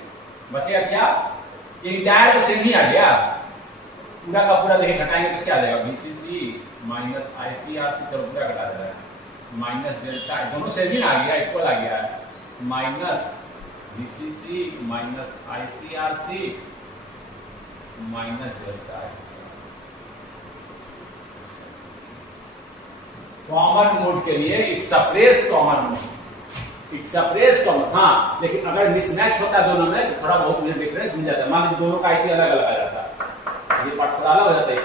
बचेगा क्या, ये इंटायर तो सेम ही आ गया, पूरा का पूरा देखिए घटाएंगे तो क्या आ जाएगा, VCC माइनस ICRC, चलो पूरा घटा दे रहा है, माइनस डेल्टा, दोनों सेम ही आ गया, इक्वल आ गया है, minus VCC minus ICRC minus delta, common mode के लिए it suppress common mode, it suppress common, हाँ लेकिन अगर मिसमैच होता है दोनों में तो थोड़ा बहुत मुझे डिफरेंस मिल जाता है, मान लीजिए दोनों का IC अलग अलग आ जाता, ये पार्ट थोड़ा अलग हो जाता है,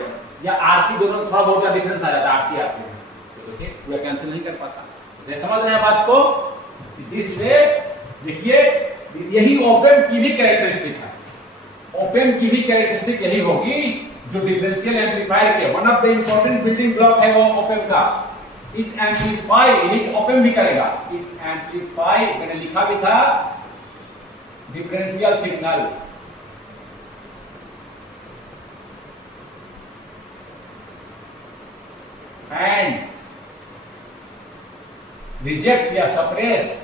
या RC दोनों में थोड़ा बहुत डिफरेंस आ जाता है, RC में तो देखिए पूरा कैंसिल नहीं कर पाता, तो समझ रहे हैं बात को, दिस वे, देखिए यही ओपेम की भी कैरेक्टरिस्टिक है, ओपेम की भी कैरेक्टरिस्टिक यही होगी जो डिफरेंशियल एम्पलीफायर के one of the important building block है वो ओपेम का, इट एम्पलीफाई, इट ओपेम भी करेगा, इट एम्पलीफाई, मैंने लिखा भी था डिफरेंशियल सिग्नल, एंड रिजेक्ट या सप्रेस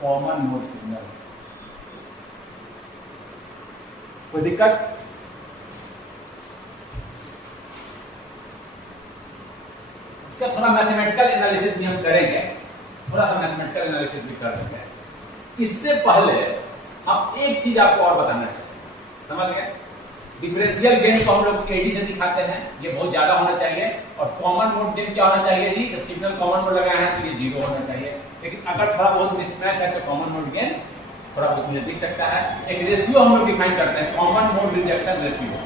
कॉमन मोड सिग्नल, कोई दिक्कत, इसका थोड़ा मैथमेटिकल एनालिसिस भी हम करेंगे, थोड़ा सा मैथमेटिकल एनालिसिस भी करेंगे, इससे पहले हम एक चीज आपको और बताना चाहिए, समझ गए, डिफरेंशियल गेन को हम लोग एडी से दिखाते हैं, ये बहुत ज्यादा होना चाहिए, और कॉमन मोड गेन क्या होना चाहिए जी, जब सिग्नल कॉमन मोड लगाए हैं तो ये 0 होना चाहिए, लेकिन अगर थोड़ा बहुत मिसमैच है तो कॉमन मोड गेन थोड़ा बहुत मुझे दिख सकता है, एक रेशियो हम लोग डिफाइन करते हैं, कॉमन मोड रिजेक्शन रेशियो,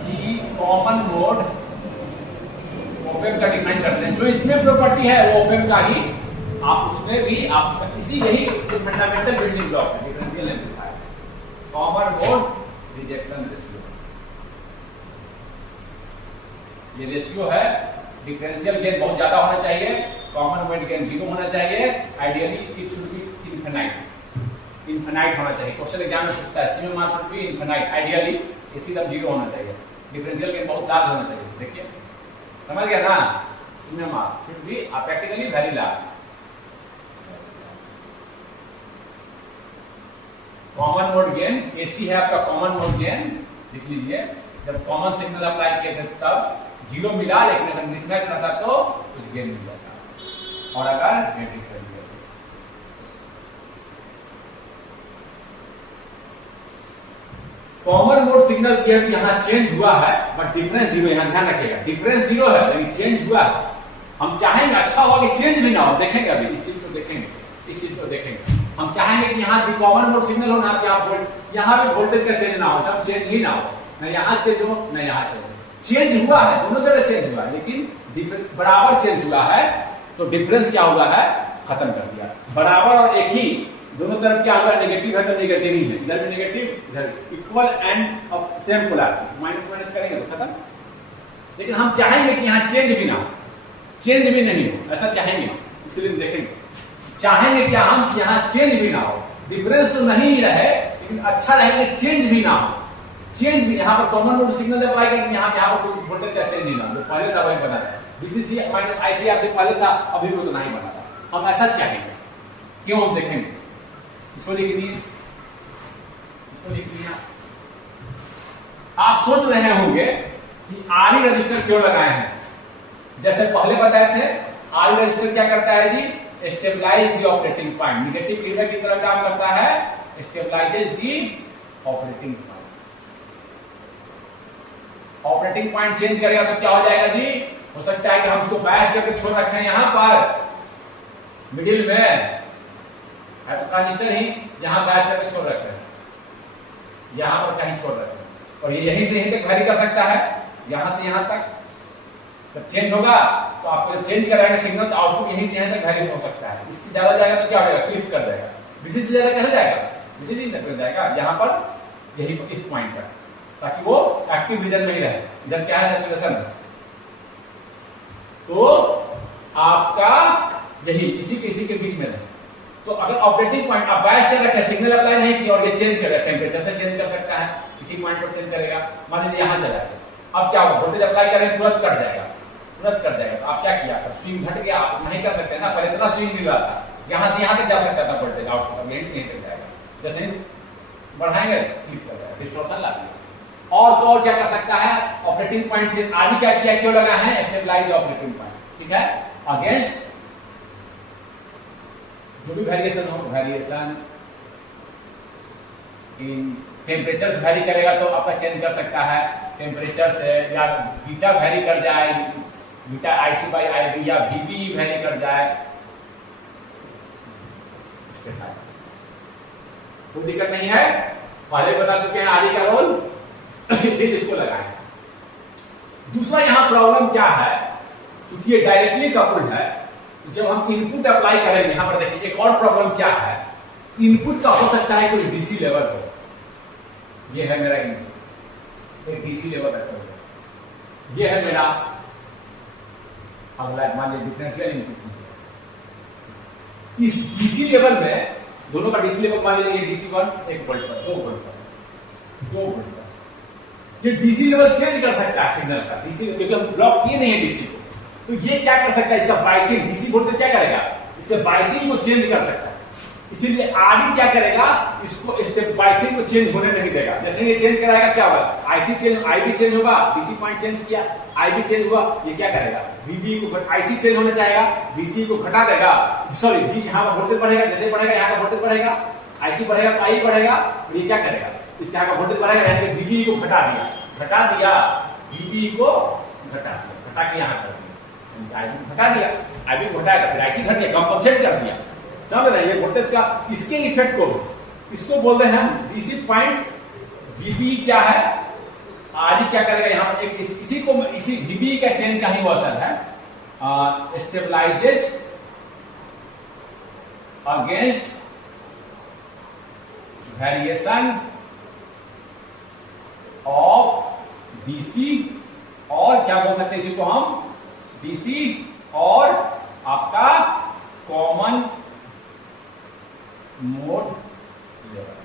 सी कॉमन मोड ओपेम का डिफाइन करते हैं, जो इसमें प्रॉपर्टी है वो ओपेम का ही, आप उसमें भी आप इसी यही फंडामेंटल बिल्डिंग ब्लॉक है differential amplifier, common mode rejection ratio, ये रेशियो है, डिफरेंशियल गेन बहुत ज्यादा होना चाहिए, कॉमन मोड गेन 0 होना चाहिए, ideally it should B infinite, infinite होना चाहिए, क्वेश्चन एग्जाम में पूछता है सीमा मास शुड बी इनफिनाइट, आइडियली इसी तरह 0 होना चाहिए, डिफरेंशियल गेन बहुत लार्ज होना चाहिए, देखिए समझ गया ना, सीमा मास should be practically very large, common mode gain AC है आपका कॉमन मोड गेन, लिख लीजिए, जब कॉमन सिग्नल अप्लाई किए थे तब 0 मिला, लेकिन अगर मिसमैच रहता तो कुछ गेन मिल जाता, और अगर नेगेटिव कर दिया कॉमन मोड सिग्नल किया कि यहां चेंज हुआ है बट डिफरेंस 0, यहां ध्यान रखिएगा डिफरेंस 0 है लेकिन चेंज हुआ है, हम चाहेंगे अच्छा होगा कि चेंज भी ना हो, देखेंगे अभी इस चीज को देखेंगे, इस चीज को देखेंगे, हम चाहेंगे कि यहाँ कॉमन मोड सिग्नल हो ना, यहाँ पे वोल्टेज का चेंज ना हो, तब चेंज ही ना हो, ना यहाँ चेंज हो ना यहाँ चेंज हो, चेंज हुआ है दोनों जगह चेंज हुआ है, लेकिन बराबर चेंज हुआ है तो डिफरेंस क्या हुआ है, खत्म कर दिया, बराबर और एक ही, दोनों तरफ क्या हुआ, नेगेटिव है तो नेगेटिव ही है, इधर भी नेगेटिव इधर equal end of same polarity, minus minus करेंगे तो खत्म, लेकिन हम चाहेंगे कि यहाँ चेंज भी ना हो, चेंज भी नहीं हो, ऐसा चाहेंगे, इसके लिए देखेंगे, चाहेंगे क्या हम यहाँ चेंज भी ना हो, डिफरेंस तो नहीं रहे लेकिन अच्छा रहेगा चेंज भी ना हो, चेंज भी, यहाँ पर कॉमन मोड सिग्नल अप्लाई करेंगे, यहाँ पर कोई वोल्टेज का चेंज नहीं ना, जो पहले था वही बना था, VCC माइनस ICR से पहले था अभी भी उतना ही बना था, हम ऐसा चाहेंगे, क्यों हम देखेंगे, इसको लिख दिए, इसको लिख दिया, आप सोच रहे होंगे कि आरई रजिस्टर क्यों लगाए हैं। जैसे पहले बताए थे, आरई रजिस्टर क्या करता है जी, stabilise the operating point, negative feedback की तरह काम करता है, stabilises the operating point. Operating point change करेगा तो क्या हो जाएगा जी, हो सकता है कि हम इसको बैश करके छोड़ रखे हैं यहां पर मिडिल में, ट्रांजिस्टर ही यहां बैश करके छोड़ रखे हैं, यहां पर कहीं छोड़ रखे हैं, और ये यहीं से यहीं तक वैरी कर सकता है, यहां से यहां तक। जब चेंज होगा तो आपको चेंज कराएगा सिग्नल, तो आउटपुट यहीं से यहां तक वैरी हो सकता है। इसकी ज्यादा जाएगा तो क्या हो जाएगा, क्लिप कर जाएगा। डीसी से ज्यादा कैसे जाएगा, डीसी तक जाएगा, यहां पर यही इस पॉइंट पर, ताकि वो एक्टिव रीजन में ही रहे। इधर क्या है, सैचुरेशन। तो आपका यही इसी के बीच में रहे। तो अगर ऑपरेटिंग पॉइंट आप बायस कर रखे, सिग्नल अप्लाई नहीं किया और ये चेंज कर रहा है, टेम्परेचर से चेंज कर सकता है, इसी पॉइंट पर चेंज करेगा। मान लीजिए यहां चला गया, अब क्या होगा, वोल्टेज अप्लाई करें तुरंत कट जाएगा, तुरंत कट जाएगा। तो आप क्या किया, स्विंग घट गया, आप नहीं कर सकते ना, पर इतना स्विंग मिल रहा था, यहां से यहां तक जा सकता था वोल्टेज, आउटपुट यहीं से यहीं तक जाएगा। जैसे ही बढ़ाएंगे क्लिक कर जाएगा, डिस्टॉर्शन ला दिया। और तो और क्या कर सकता है, ऑपरेटिंग पॉइंट से आगे क्या किया, क्यों लगा है, स्टेबलाइज ऑपरेटिंग पॉइंट, ठीक है, अगेंस्ट जो भी वेरिएशन हो, वेरिएशन इन टेम्परेचर से वेरी करेगा तो आपका चेंज कर सकता है टेम्परेचर से, या बीटा वेरी कर जाए, बीटा आईसी बाई आईबी, या वीबी वेरी कर जाए, कोई दिक्कत नहीं है। पहले बता चुके हैं आरई का रोल, इसीलिए इसको लगाएं। दूसरा यहां प्रॉब्लम क्या है, क्योंकि ये डायरेक्टली कपल्ड है, जब हम इनपुट अप्लाई करेंगे, यहां पर देखिए एक और प्रॉब्लम क्या है, इनपुट का हो सकता है कोई डीसी लेवल हो, ये है मेरा इनपुट, एक डीसी लेवल रखा हुआ, ये है मेरा अगला, मान लीजिए डिफरेंशियल इनपुट। इस डीसी लेवल में दोनों का डीसी लेवल मान लीजिए डीसी 1 1 वोल्ट पर, 2 वोल्ट पर, 2 वोल्ट पर, ये डीसी लेवल चेंज कर सकता है सिग्नल का, डीसी, क्योंकि हम ब्लॉक किए नहीं है डीसी को, तो ये क्या कर सकता है, इसका बाइसिंग, डीसी वोल्टेज क्या करेगा, इसके बाइसिंग को चेंज कर सकता है। इसीलिए आरई क्या करेगा, इसको स्टेप बाइसिंग को चेंज होने नहीं देगा। जैसे ये चेंज कराएगा क्या होगा, आईसी चेंज, आईबी चेंज होगा, डीसी पॉइंट चेंज किया, आईबी चेंज हुआ, ये क्या करेगा, वीबी को, आईसी चेंज होना चाहेगा, डीसी को घटा देगा, सॉरी यहां का वोल्टेज बढ़ेगा, जैसे बढ़ेगा यहां का वोल्टेज बढ़ेगा, आईसी बढ़ेगा तो आई बढ़ेगा, और ये क्या करेगा, इसके यहां का वोल्टेज बढ़ेगा, यानी वीबी को घटा दिया, वीबी को घटा के यहां कर दिया, घटा दिया, आईबी घटाएगा, फिर आईसी घट गया, कंपनसेट कर दिया, समझ रहे हैं वोल्टेज का, इसके इफेक्ट को, इसको बोलते हैं हम डीसी पॉइंट। वीबी क्या है, आरई क्या करेगा, यहां पर एक इसी को, इसी वीबी का चेंज का ही वो असर है, stabilises against variation of DC, और क्या बोल सकते हैं इसी को हम, डीसी और आपका कॉमन मोड लेवल।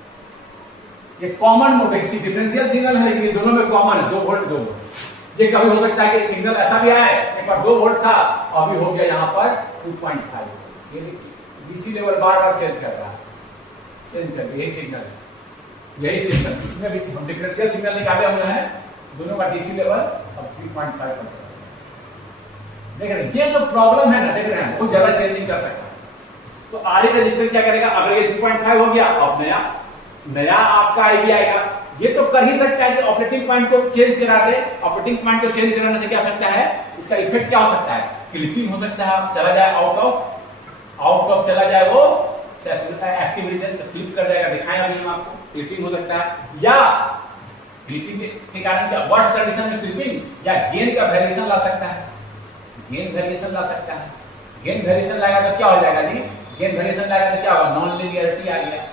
ये कॉमन मोड डिफरेंशियल सिग्नल है, लेकिन ये दोनों में कॉमन है, 2 वोल्ट 2 वोल्ट। ये कभी हो सकता है कि सिग्नल ऐसा भी आए, एक बार 2 वोल्ट था, अभी हो गया यहां पर 2.5। ये डीसी लेवल बार बार चेंज कर रहा है, चेंज कर, यही सिग्नल, इसमें भी हम डिफरेंशियल सिग्नल निकाले हुए हैं, दोनों का डीसी लेवल अब 3.5 पर देख रहे हैं। ये जो प्रॉब्लम है ना, देख रहे हैं, बहुत ज्यादा चेंजिंग कर सकता है। तो आरई रजिस्टर क्या करेगा, अगर ये 2.5 हो गया, अब नया आपका आईबी आएगा। ये तो कर ही सकता है कि ऑपरेटिंग पॉइंट को चेंज करा दे, ऑपरेटिंग पॉइंट को चेंज कराने से क्या सकता है, इसका इफेक्ट क्या हो सकता है, क्लिपिंग हो सकता है, चला जाए आउट ऑफ चला जाए, वो एक्टिव रीजन क्लिप कर जाएगा, दिखाएं अभी हम आपको, क्लिपिंग हो सकता है, या क्लिपिंग के कारण क्या, वर्स्ट कंडीशन में क्लिपिंग या गेन का वेरिएशन ला सकता है, गेन वेरिएशन ला सकता है। गेन वेरिएशन लाएगा तो क्या हो जाएगा जी, गेन वेरिएशन लाएगा तो क्या होगा, नॉन लीनियरिटी आ गया,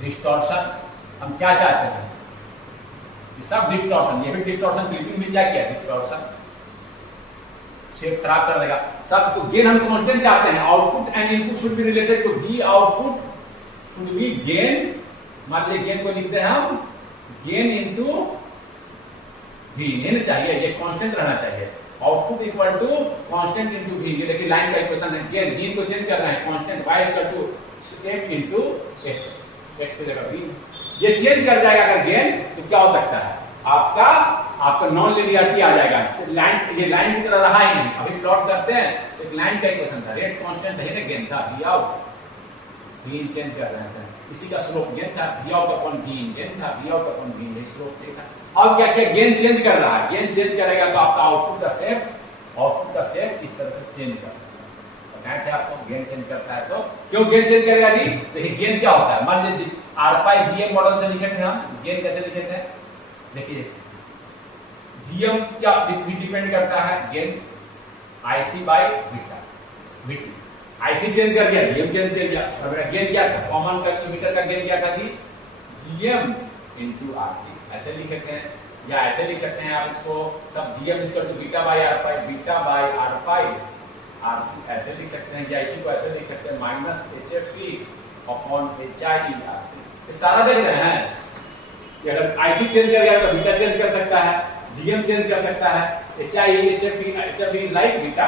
डिस्टॉर्शन। हम क्या चाहते हैं, ये सब डिस्टॉर्शन, ये भी डिस्टॉर्शन, क्लिपिंग भी क्या किया, डिस्टॉर्शन, शेप खराब कर देगा सब। गेन हम कांस्टेंट चाहते हैं, output and input should be related to V, output should be gain, मान लीजिए गेन को लिखते हैं हम गेन इनटू वी, नहीं चाहिए, ये कांस्टेंट रहना चाहिए, output equal to constant into V. ये देखिए लाइन का इक्वेशन है, गेन को चेंज करना है, constant y equal to m into x, x की जगह v, ये चेंज कर जाएगा अगर गेन, तो क्या हो सकता है, आपका आपका नॉन लिनियरिटी आ जाएगा। लाइन, ये लाइन की तरह रहा ही नहीं। अभी प्लॉट करते हैं, एक लाइन का इक्वेशन था, रेट कांस्टेंट है ना, गेन था, V out, V in change कर रहे थे, इसी का स्लोप गेन था, V out upon V in gain था, V out upon V in slope देखा। अब क्या क्या गेन चेंज कर रहा है, गेन चेंज करेगा तो आपका आउटपुट का शेप इस तरह से चेंज कर सकता है। आपको गेन चेंज करता है तो क्यों गेन चेंज करेगा जी? देखिए गेन क्या होता है, मान लीजिए आर पाई जीएम मॉडल से लिखे थे हम, गेन कैसे लिखे थे? देखिए जीएम क्या डिपेंड करता है, gain IC by beta, BT IC change कर दिया, जीएम चेंज कर दिया। अब गेन क्या था, कॉमन मीटर का गेन क्या था जी? जीएम इनटू आरसी, ऐसे लिखे थे, या ऐसे लिख सकते हैं आप इसको, सब gm equal to beta by r pi, beta by r pi RC, ऐसे लिख सकते हैं, या इसी को ऐसे लिख सकते हैं माइनस एचएफपी अपॉन एचआई इन आरसी। ये सारा देख रहे हैं कि अगर आईसी चेंज कर गया तो बीटा चेंज कर सकता है, जीएम चेंज कर सकता है, एचआई एचएफपी इज लाइक बीटा,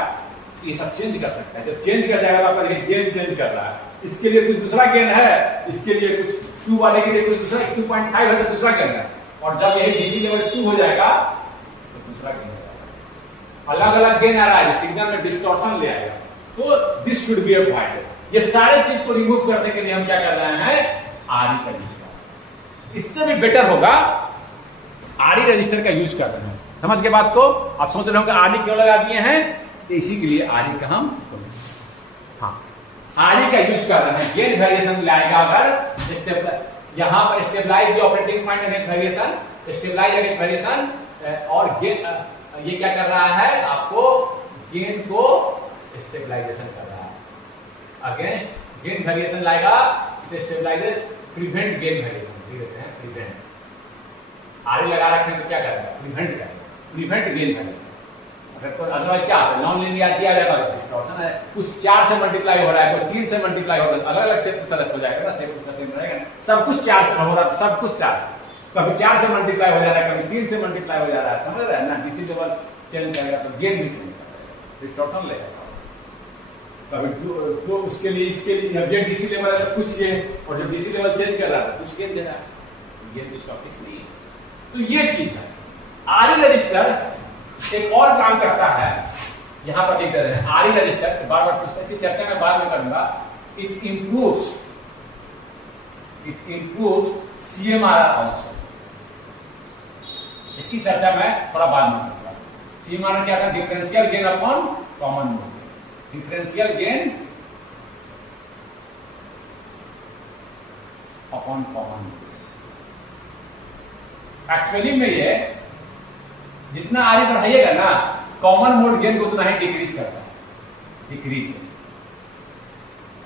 ये सब चेंज कर सकता है। जब चेंज कर जाएगा तो आपका गेन चेंज कर रहा है, इसके लिए कुछ दूसरा गेन है, इसके लिए कुछ 2 वाले के लिए कुछ दूसरा 2.5 है तो दूसरा गेन है, और जब यही डीसी लेवल 2 हो जाएगा तो दूसरा गेन हो जाएगा। अलग अलग गेन आ रहा है, सिग्नल में डिस्टॉर्शन ले आएगा, तो दिस शुड बी अवॉइडेड। ये सारे चीज को रिमूव करने के लिए हम क्या कर रहे हैं, आरई का यूज कर रहे हैं। इससे भी बेटर होगा आरई रजिस्टर का यूज कर रहे हैं। समझ के बात को? आप सोच रहे होंगे आरई क्यों लगा दिए हैं, तो इसी के लिए आरई का हम आरई का यूज कर रहे हैं। गेन वेरिएशन लाएगा अगर यहां पर stabilise operating point against variation, stabilise against variation, और गेन ये क्या कर रहा है, आपको गेन को स्टेबलाइजेशन कर रहा है। अगेंस्ट गेन वेरिएशन लाएगा तो स्टेबलाइजर प्रिवेंट गेन वेरिएशन, देखते हैं प्रिवेंट। आरई लगा रखे हैं तो क्या करेगा, प्रिवेंट करेगा, प्रिवेंट गेन वेरिएशन। तो अदरवाइज क्या होता है, नॉन लिनियरिटी आ जाएगा, डिस्टॉर्शन है, कुछ 4 से मल्टीप्लाई हो रहा है, कोई 3 से मल्टीप्लाई हो रहा है, अलग अलग शेप की तरह से हो जाएगा ना, शेप उसका सेम रहेगा ना, सब कुछ 4 से हो रहा है, सब कुछ 4, कभी 4 से मल्टीप्लाई हो जा रहा है, कभी 3 से मल्टीप्लाई हो जा रहा है, समझ रहे हैं ना? डीसी लेवल चेंज करेगा तो गेन भी चेंज करेगा, डिस्टॉर्शन लेगा। कभी तो उसके लिए इसके लिए जब ये डीसी लेवल है तो कुछ ये, और जब डीसी लेवल चेंज कर रहा है कुछ गेन दे रहा है, गेन डिस्टॉर्शन नहीं है। तो ये चीज है। आरई रजिस्टर एक और काम करता है, यहां पर लिख दे रहे हैं आरई रजिस्टर, बार बार पूछता है, इसकी चर्चा मैं बाद में करूंगा। इट इंप्रूव्स सीएमआरआर आल्सो, इसकी चर्चा मैं थोड़ा बाद में करूंगा। सीएमआरआर क्या था, differential gain upon common mode, differential gain upon common mode. Actually में ये जितना आगे बढ़ाइएगा ना, कॉमन मोड गेन को उतना ही डिक्रीज करता है, डिक्रीज।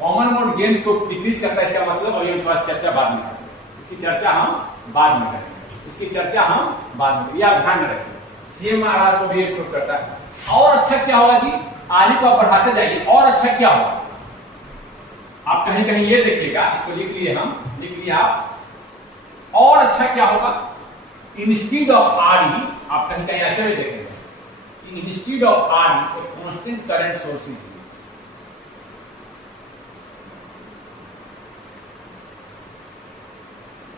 कॉमन मोड गेन को डिक्रीज करता है, इसका मतलब, और ये थोड़ा चर्चा बाद में करेंगे, इसकी चर्चा हम बाद में करेंगे, इसकी चर्चा हम बाद में, यह ध्यान में रखिए। सीएमआरआर को भी इंप्रूव करता है। और अच्छा क्या होगा जी, आरई को आप बढ़ाते जाइए, और अच्छा क्या होगा, आप कहीं कहीं ये देखिएगा, इसको लिख लिए हम, लिख लिया आप, और अच्छा क्या होगा, इंस्टीड ऑफ आरई, आप कहीं कहीं ऐसे भी देखेंगे, instead of RE a constant current source is,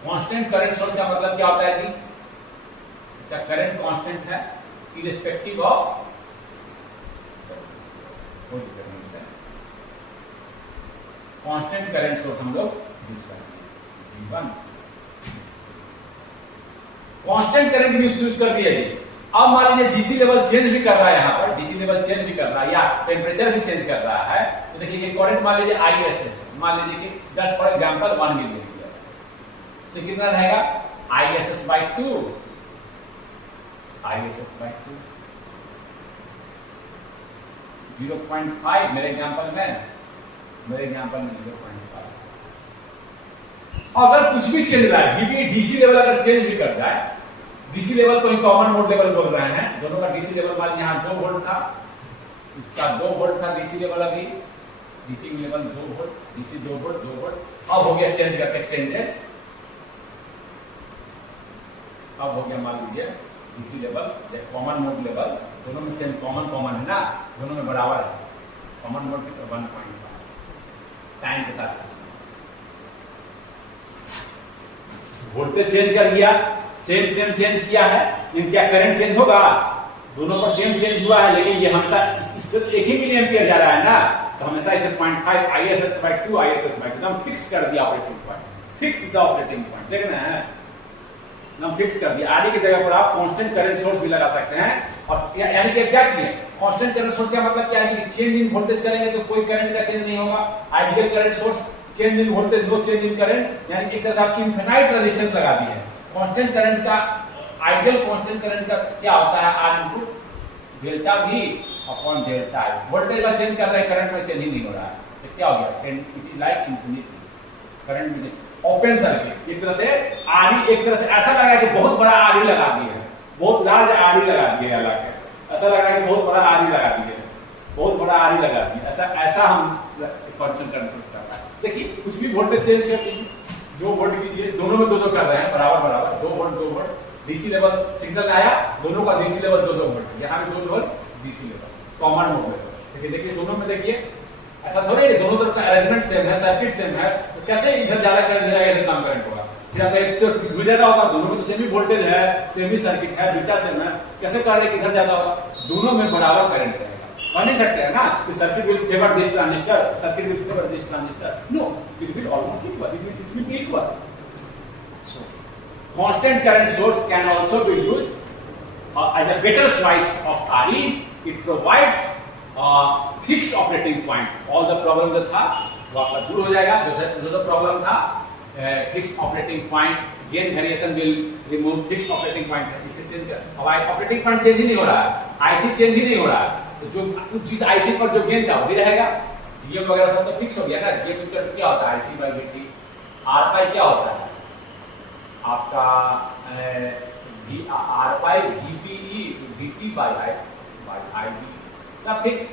constant current source का मतलब क्या होता है जी, अच्छा करंट कांस्टेंट है irrespective of constant current source हम लोग यूज करेंगे। कांस्टेंट करंट यूज कर दिया जी। अब मान लीजिए डीसी लेवल चेंज भी कर रहा है, यहाँ पर डीसी लेवल चेंज भी कर रहा है, या टेम्परेचर भी चेंज कर रहा है, तो देखिए करंट मान लीजिए आईएसएस, मान लीजिए कि जस्ट फॉर एग्जांपल 1 मिलियन, तो कितना रहेगा, आईएसएस बाई 2, आईएसएस बाई 2 0.5 मेरे एग्जांपल में 0.5। अगर कुछ भी चेंज रहा है, डीसी लेवल अगर चेंज भी कर जाए, डीसी लेवल को ही कॉमन मोड लेवल बोल रहे हैं, दोनों का डीसी लेवल मान लीजिए यहाँ 2 वोल्ट था, इसका 2 वोल्ट था डीसी लेवल, अभी DC level 2 volt, DC 2 volt, 2 volt, अब हो गया चेंज करके चेंजेस, अब हो गया मान लीजिए DC level common mode level, दोनों में सेम कॉमन है ना, दोनों में बराबर है, कॉमन मोड की 1.5 टाइम के साथ वोल्टेज चेंज कर दिया, सेम सेम चेंज किया है, लेकिन क्या करंट चेंज होगा? दोनों पर सेम चेंज हुआ है, लेकिन ये हमेशा इससे एक ही मिली एम्पियर जा रहा है ना, तो हमेशा इसे 0.5 ISH/2 ISH/2 एकदम फिक्स कर दिया operating point, fix the operating point, देख रहे हैं एकदम फिक्स कर दिया। आरई की जगह पर आप कांस्टेंट करंट सोर्स भी लगा सकते हैं, और यानी कि क्या किए, कांस्टेंट करंट सोर्स का मतलब क्या है कि चेंज इन वोल्टेज करेंगे तो कोई करंट का चेंज नहीं होगा। Ideal current source change in voltage no change in current, यानी कि एक तरह से आपकी इनफिनाइट रेजिस्टेंस लगा दी है। कांस्टेंट करंट का, आइडियल कांस्टेंट करंट का क्या होता है, R into delta V upon delta I। Voltage में चेंज कर रहे हैं, करंट में चेंज ही नहीं हो रहा है, तो क्या हो गया, it is like infinity current में ओपन सर्किट। इस तरह से आरई एक तरह से ऐसा लगा कि बहुत बड़ा आरई लगा दिया है, बहुत लार्ज आरई लगा दिया है, ऐसा लग रहा है कि बहुत बड़ा आरई लगा दिया है, बहुत बड़ा आरई लगा दिया, ऐसा हम कांस्टेंट करंट सोर्स कर रहा है। देखिए कुछ भी वोल्टेज चेंज कर दीजिए, 2 वोल्ट कीजिए, दोनों में 2-2 कर रहे हैं बराबर बराबर, 2 वोल्ट डीसी लेवल सिग्नल आया, दोनों का डीसी लेवल 2-2 वोल्ट, यहाँ भी 2 volt DC level common mode में। देखिए देखिए दोनों में देखिए ऐसा थोड़ा है, दोनों तरफ का अरेंजमेंट सेम है, सर्किट सेम है, तो कैसे इधर ज्यादा करंट जाएगा, इधर कम करंट होगा। फिर आपका 130 भी ज्यादा होगा, दोनों में तो सेम ही वोल्टेज है, सेम ही सर्किट है, बीटा सेम है, कैसे कर रहे कि इधर ज्यादा होगा, दोनों में बराबर करंट रहेगा। कर नहीं सकते हैं ना कि circuit will favour this transistor, circuit will favour this transistor, no, it will almost equal, it will be equal. So constant current source can also be used as a better choice of RE. It provides fixed operating point. All the problem जो था वो आपका दूर हो जाएगा। जो problem था fixed operating point, gain variation will remove fixed operating point, इसे चेंज कर। अब ऑपरेटिंग पॉइंट चेंज ही नहीं हो रहा है, आईसी चेंज ही नहीं हो रहा है, तो जो जिस आईसी पर जो गेन था वही रहेगा। जीएम वगैरह सब तो फिक्स हो गया ना। जीएम यूज करके क्या होता है, IC by VT. R pi क्या होता है आपका, R pi VPE VT by I B, सब फिक्स।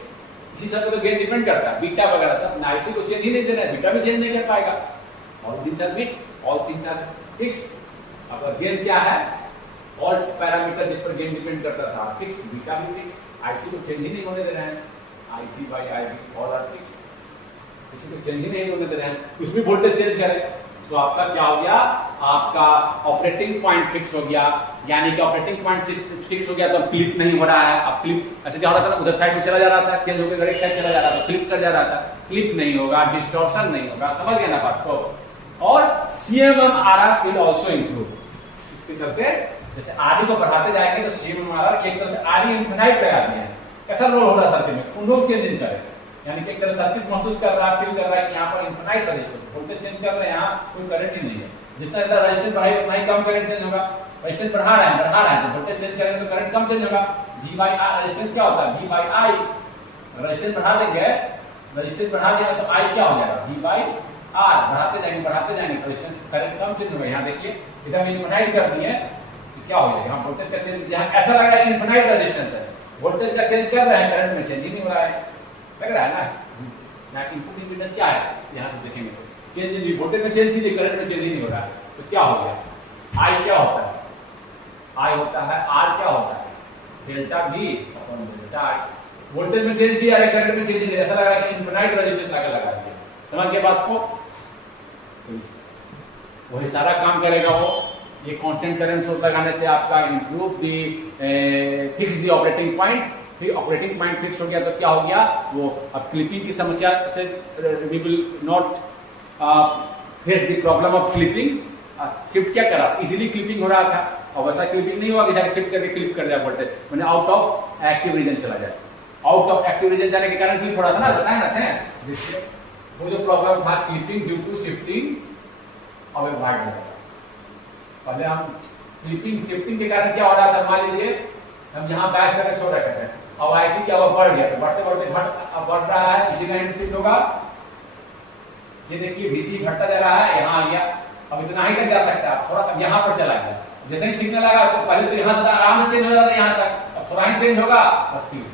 इसी सब पे तो गेन डिपेंड करता है, बीटा वगैरह सब। आईसी को चेंज ही नहीं देना है, बीटा भी चेंज नहीं कर पाएगा। All things are bit, all things are fixed. अब गेन क्या है, ऑल पैरामीटर जिस पर गेन डिपेंड करता था फिक्स्ड, बीटा भी फिक्स्ड। आईसी को चेंज ही नहीं होने दे रहे हैं, IC by I B all are fixed, इसी को चेंज ही नहीं होने दे रहे हैं। उसमें वोल्टेज चेंज करें तो आपका क्या हो गया, आपका ऑपरेटिंग पॉइंट फिक्स हो गया। यानी कि ऑपरेटिंग पॉइंट फिक्स हो गया तो क्लिप नहीं हो रहा है। अब क्लिप ऐसे क्या हो रहा था ना, उधर साइड में चला जा रहा था, चेंज होकर एक साइड चला जा रहा था, क्लिप कर जा रहा था। क्लिप नहीं होगा, डिस्टॉर्शन नहीं होगा, समझ गया ना बात को। और CMMRR विल आल्सो इंप्रूव। इसके चलते जैसे आरडी को बढ़ाते जाएंगे तो CMMRR एक तरह से आरडी इनफिनाइट लगा दिया है। कैसा रोल हो रहा है सर्किट में, उन लोग चेंज नहीं करें। यानी कि एक तरह सर्किट महसूस कर रहा है, फील कर रहा है कि यहाँ पर इनफिनाइट रेजिस्टेंस, वोल्टेज चेंज कर रहे हैं, यहाँ कोई करंट ही नहीं है। जितना ज्यादा रेजिस्टेंस बढ़ाएगा उतना ही कम करंट चेंज होगा। रेजिस्टेंस बढ़ा रहा है तो वोल्टेज चेंज करेंगे तो करंट कम चेंज होगा। V बाई R रेजिस्टेंस क्या होता है, V बाई I। रेजिस्टेंस बढ़ा देंगे, रेजिस्टेंस बढ़ा देंगे तो I क्या हो जाएगा, V बाई R। बढ़ाते जाएंगे तो रेजिस्टेंस करंट कम चेंज होगा। यहाँ देखिए इधर हम इनफिनाइट कर दिए तो क्या हो जाएगा, वोल्टेज का चेंज, यहाँ ऐसा लग रहा है इनफिनाइट रेजिस्टेंस है, वोल्टेज का चेंज कर रहे हैं, करंट में चेंज ही नहीं हो रहा है, लग रहा है ना। इनपुट इम्पीडेंस क्या है, यहाँ से देखेंगे तो चेंज नहीं, वोल्टेज में चेंज कीजिए, करंट में चेंज ही नहीं हो रहा है, तो क्या हो गया, I क्या होता है, I होता है R क्या होता है, delta V upon delta I। Voltage में चेंज किया है, करंट में चेंज नहीं, ऐसा लग रहा है कि इनफिनाइट रेजिस्टेंस लगा दिया। समझ के बात को, वही सारा काम करेगा वो। ये कांस्टेंट करंट सोर्स लगाने से आपका improve the fix the operating point. फिर ऑपरेटिंग पॉइंट फिक्स हो गया तो क्या हो गया, वो अब क्लिपिंग की समस्या से we will not face the problem of clipping. Shift क्या करा, इजीली क्लिपिंग हो रहा था, और वैसा क्लिपिंग नहीं हुआ कि जाके शिफ्ट करके क्लिप कर जाए वोल्टेज, मैंने आउट ऑफ एक्टिव रीजन चला जाए। आउट ऑफ एक्टिव रीजन जाने के कारण क्लिप हो रहा था ना, बताए ना थे। वो जो प्रॉब्लम था clipping due to shifting of a wide mode. पहले हम क्लिपिंग शिफ्टिंग के कारण क्या हो रहा था, मान लीजिए हम यहाँ बैस करके छोड़ रखे थे, अब आईसी क्या हुआ, बढ़ गया, तो बढ़ते बढ़ते बढ़ रहा है, इसी का शिफ्ट होगा। ये देखिए VC घटता जा रहा है, यहाँ आ गया, अब इतना ही तक जा सकता है, थोड़ा अब यहाँ पर चला गया। जैसे ही सिग्नल आगा तो पहले तो यहाँ से आराम से चेंज हो जाता है यहाँ तक, अब थोड़ा ही चेंज होगा बस क्लिप।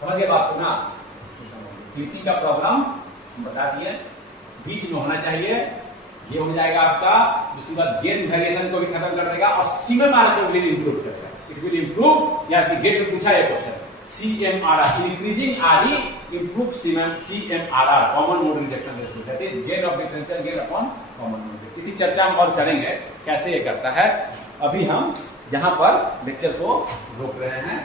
समझ गए बात को ना। क्लिपिंग का प्रॉब्लम बता दिए, बीच में होना चाहिए, ये हो जाएगा आपका। उसके बाद गेन वेरिएशन को भी खत्म कर देगा और CMRR को भी इंप्रूव करेगा। इट विल इंप्रूव, या गेट में पूछा है question, CMRR increasing RE improve CMRR common mode rejection ratio, that is gain of differential gain upon common mode. इसी चर्चा हम और करेंगे कैसे ये करता है। अभी हम यहाँ पर लेक्चर को रोक रहे हैं।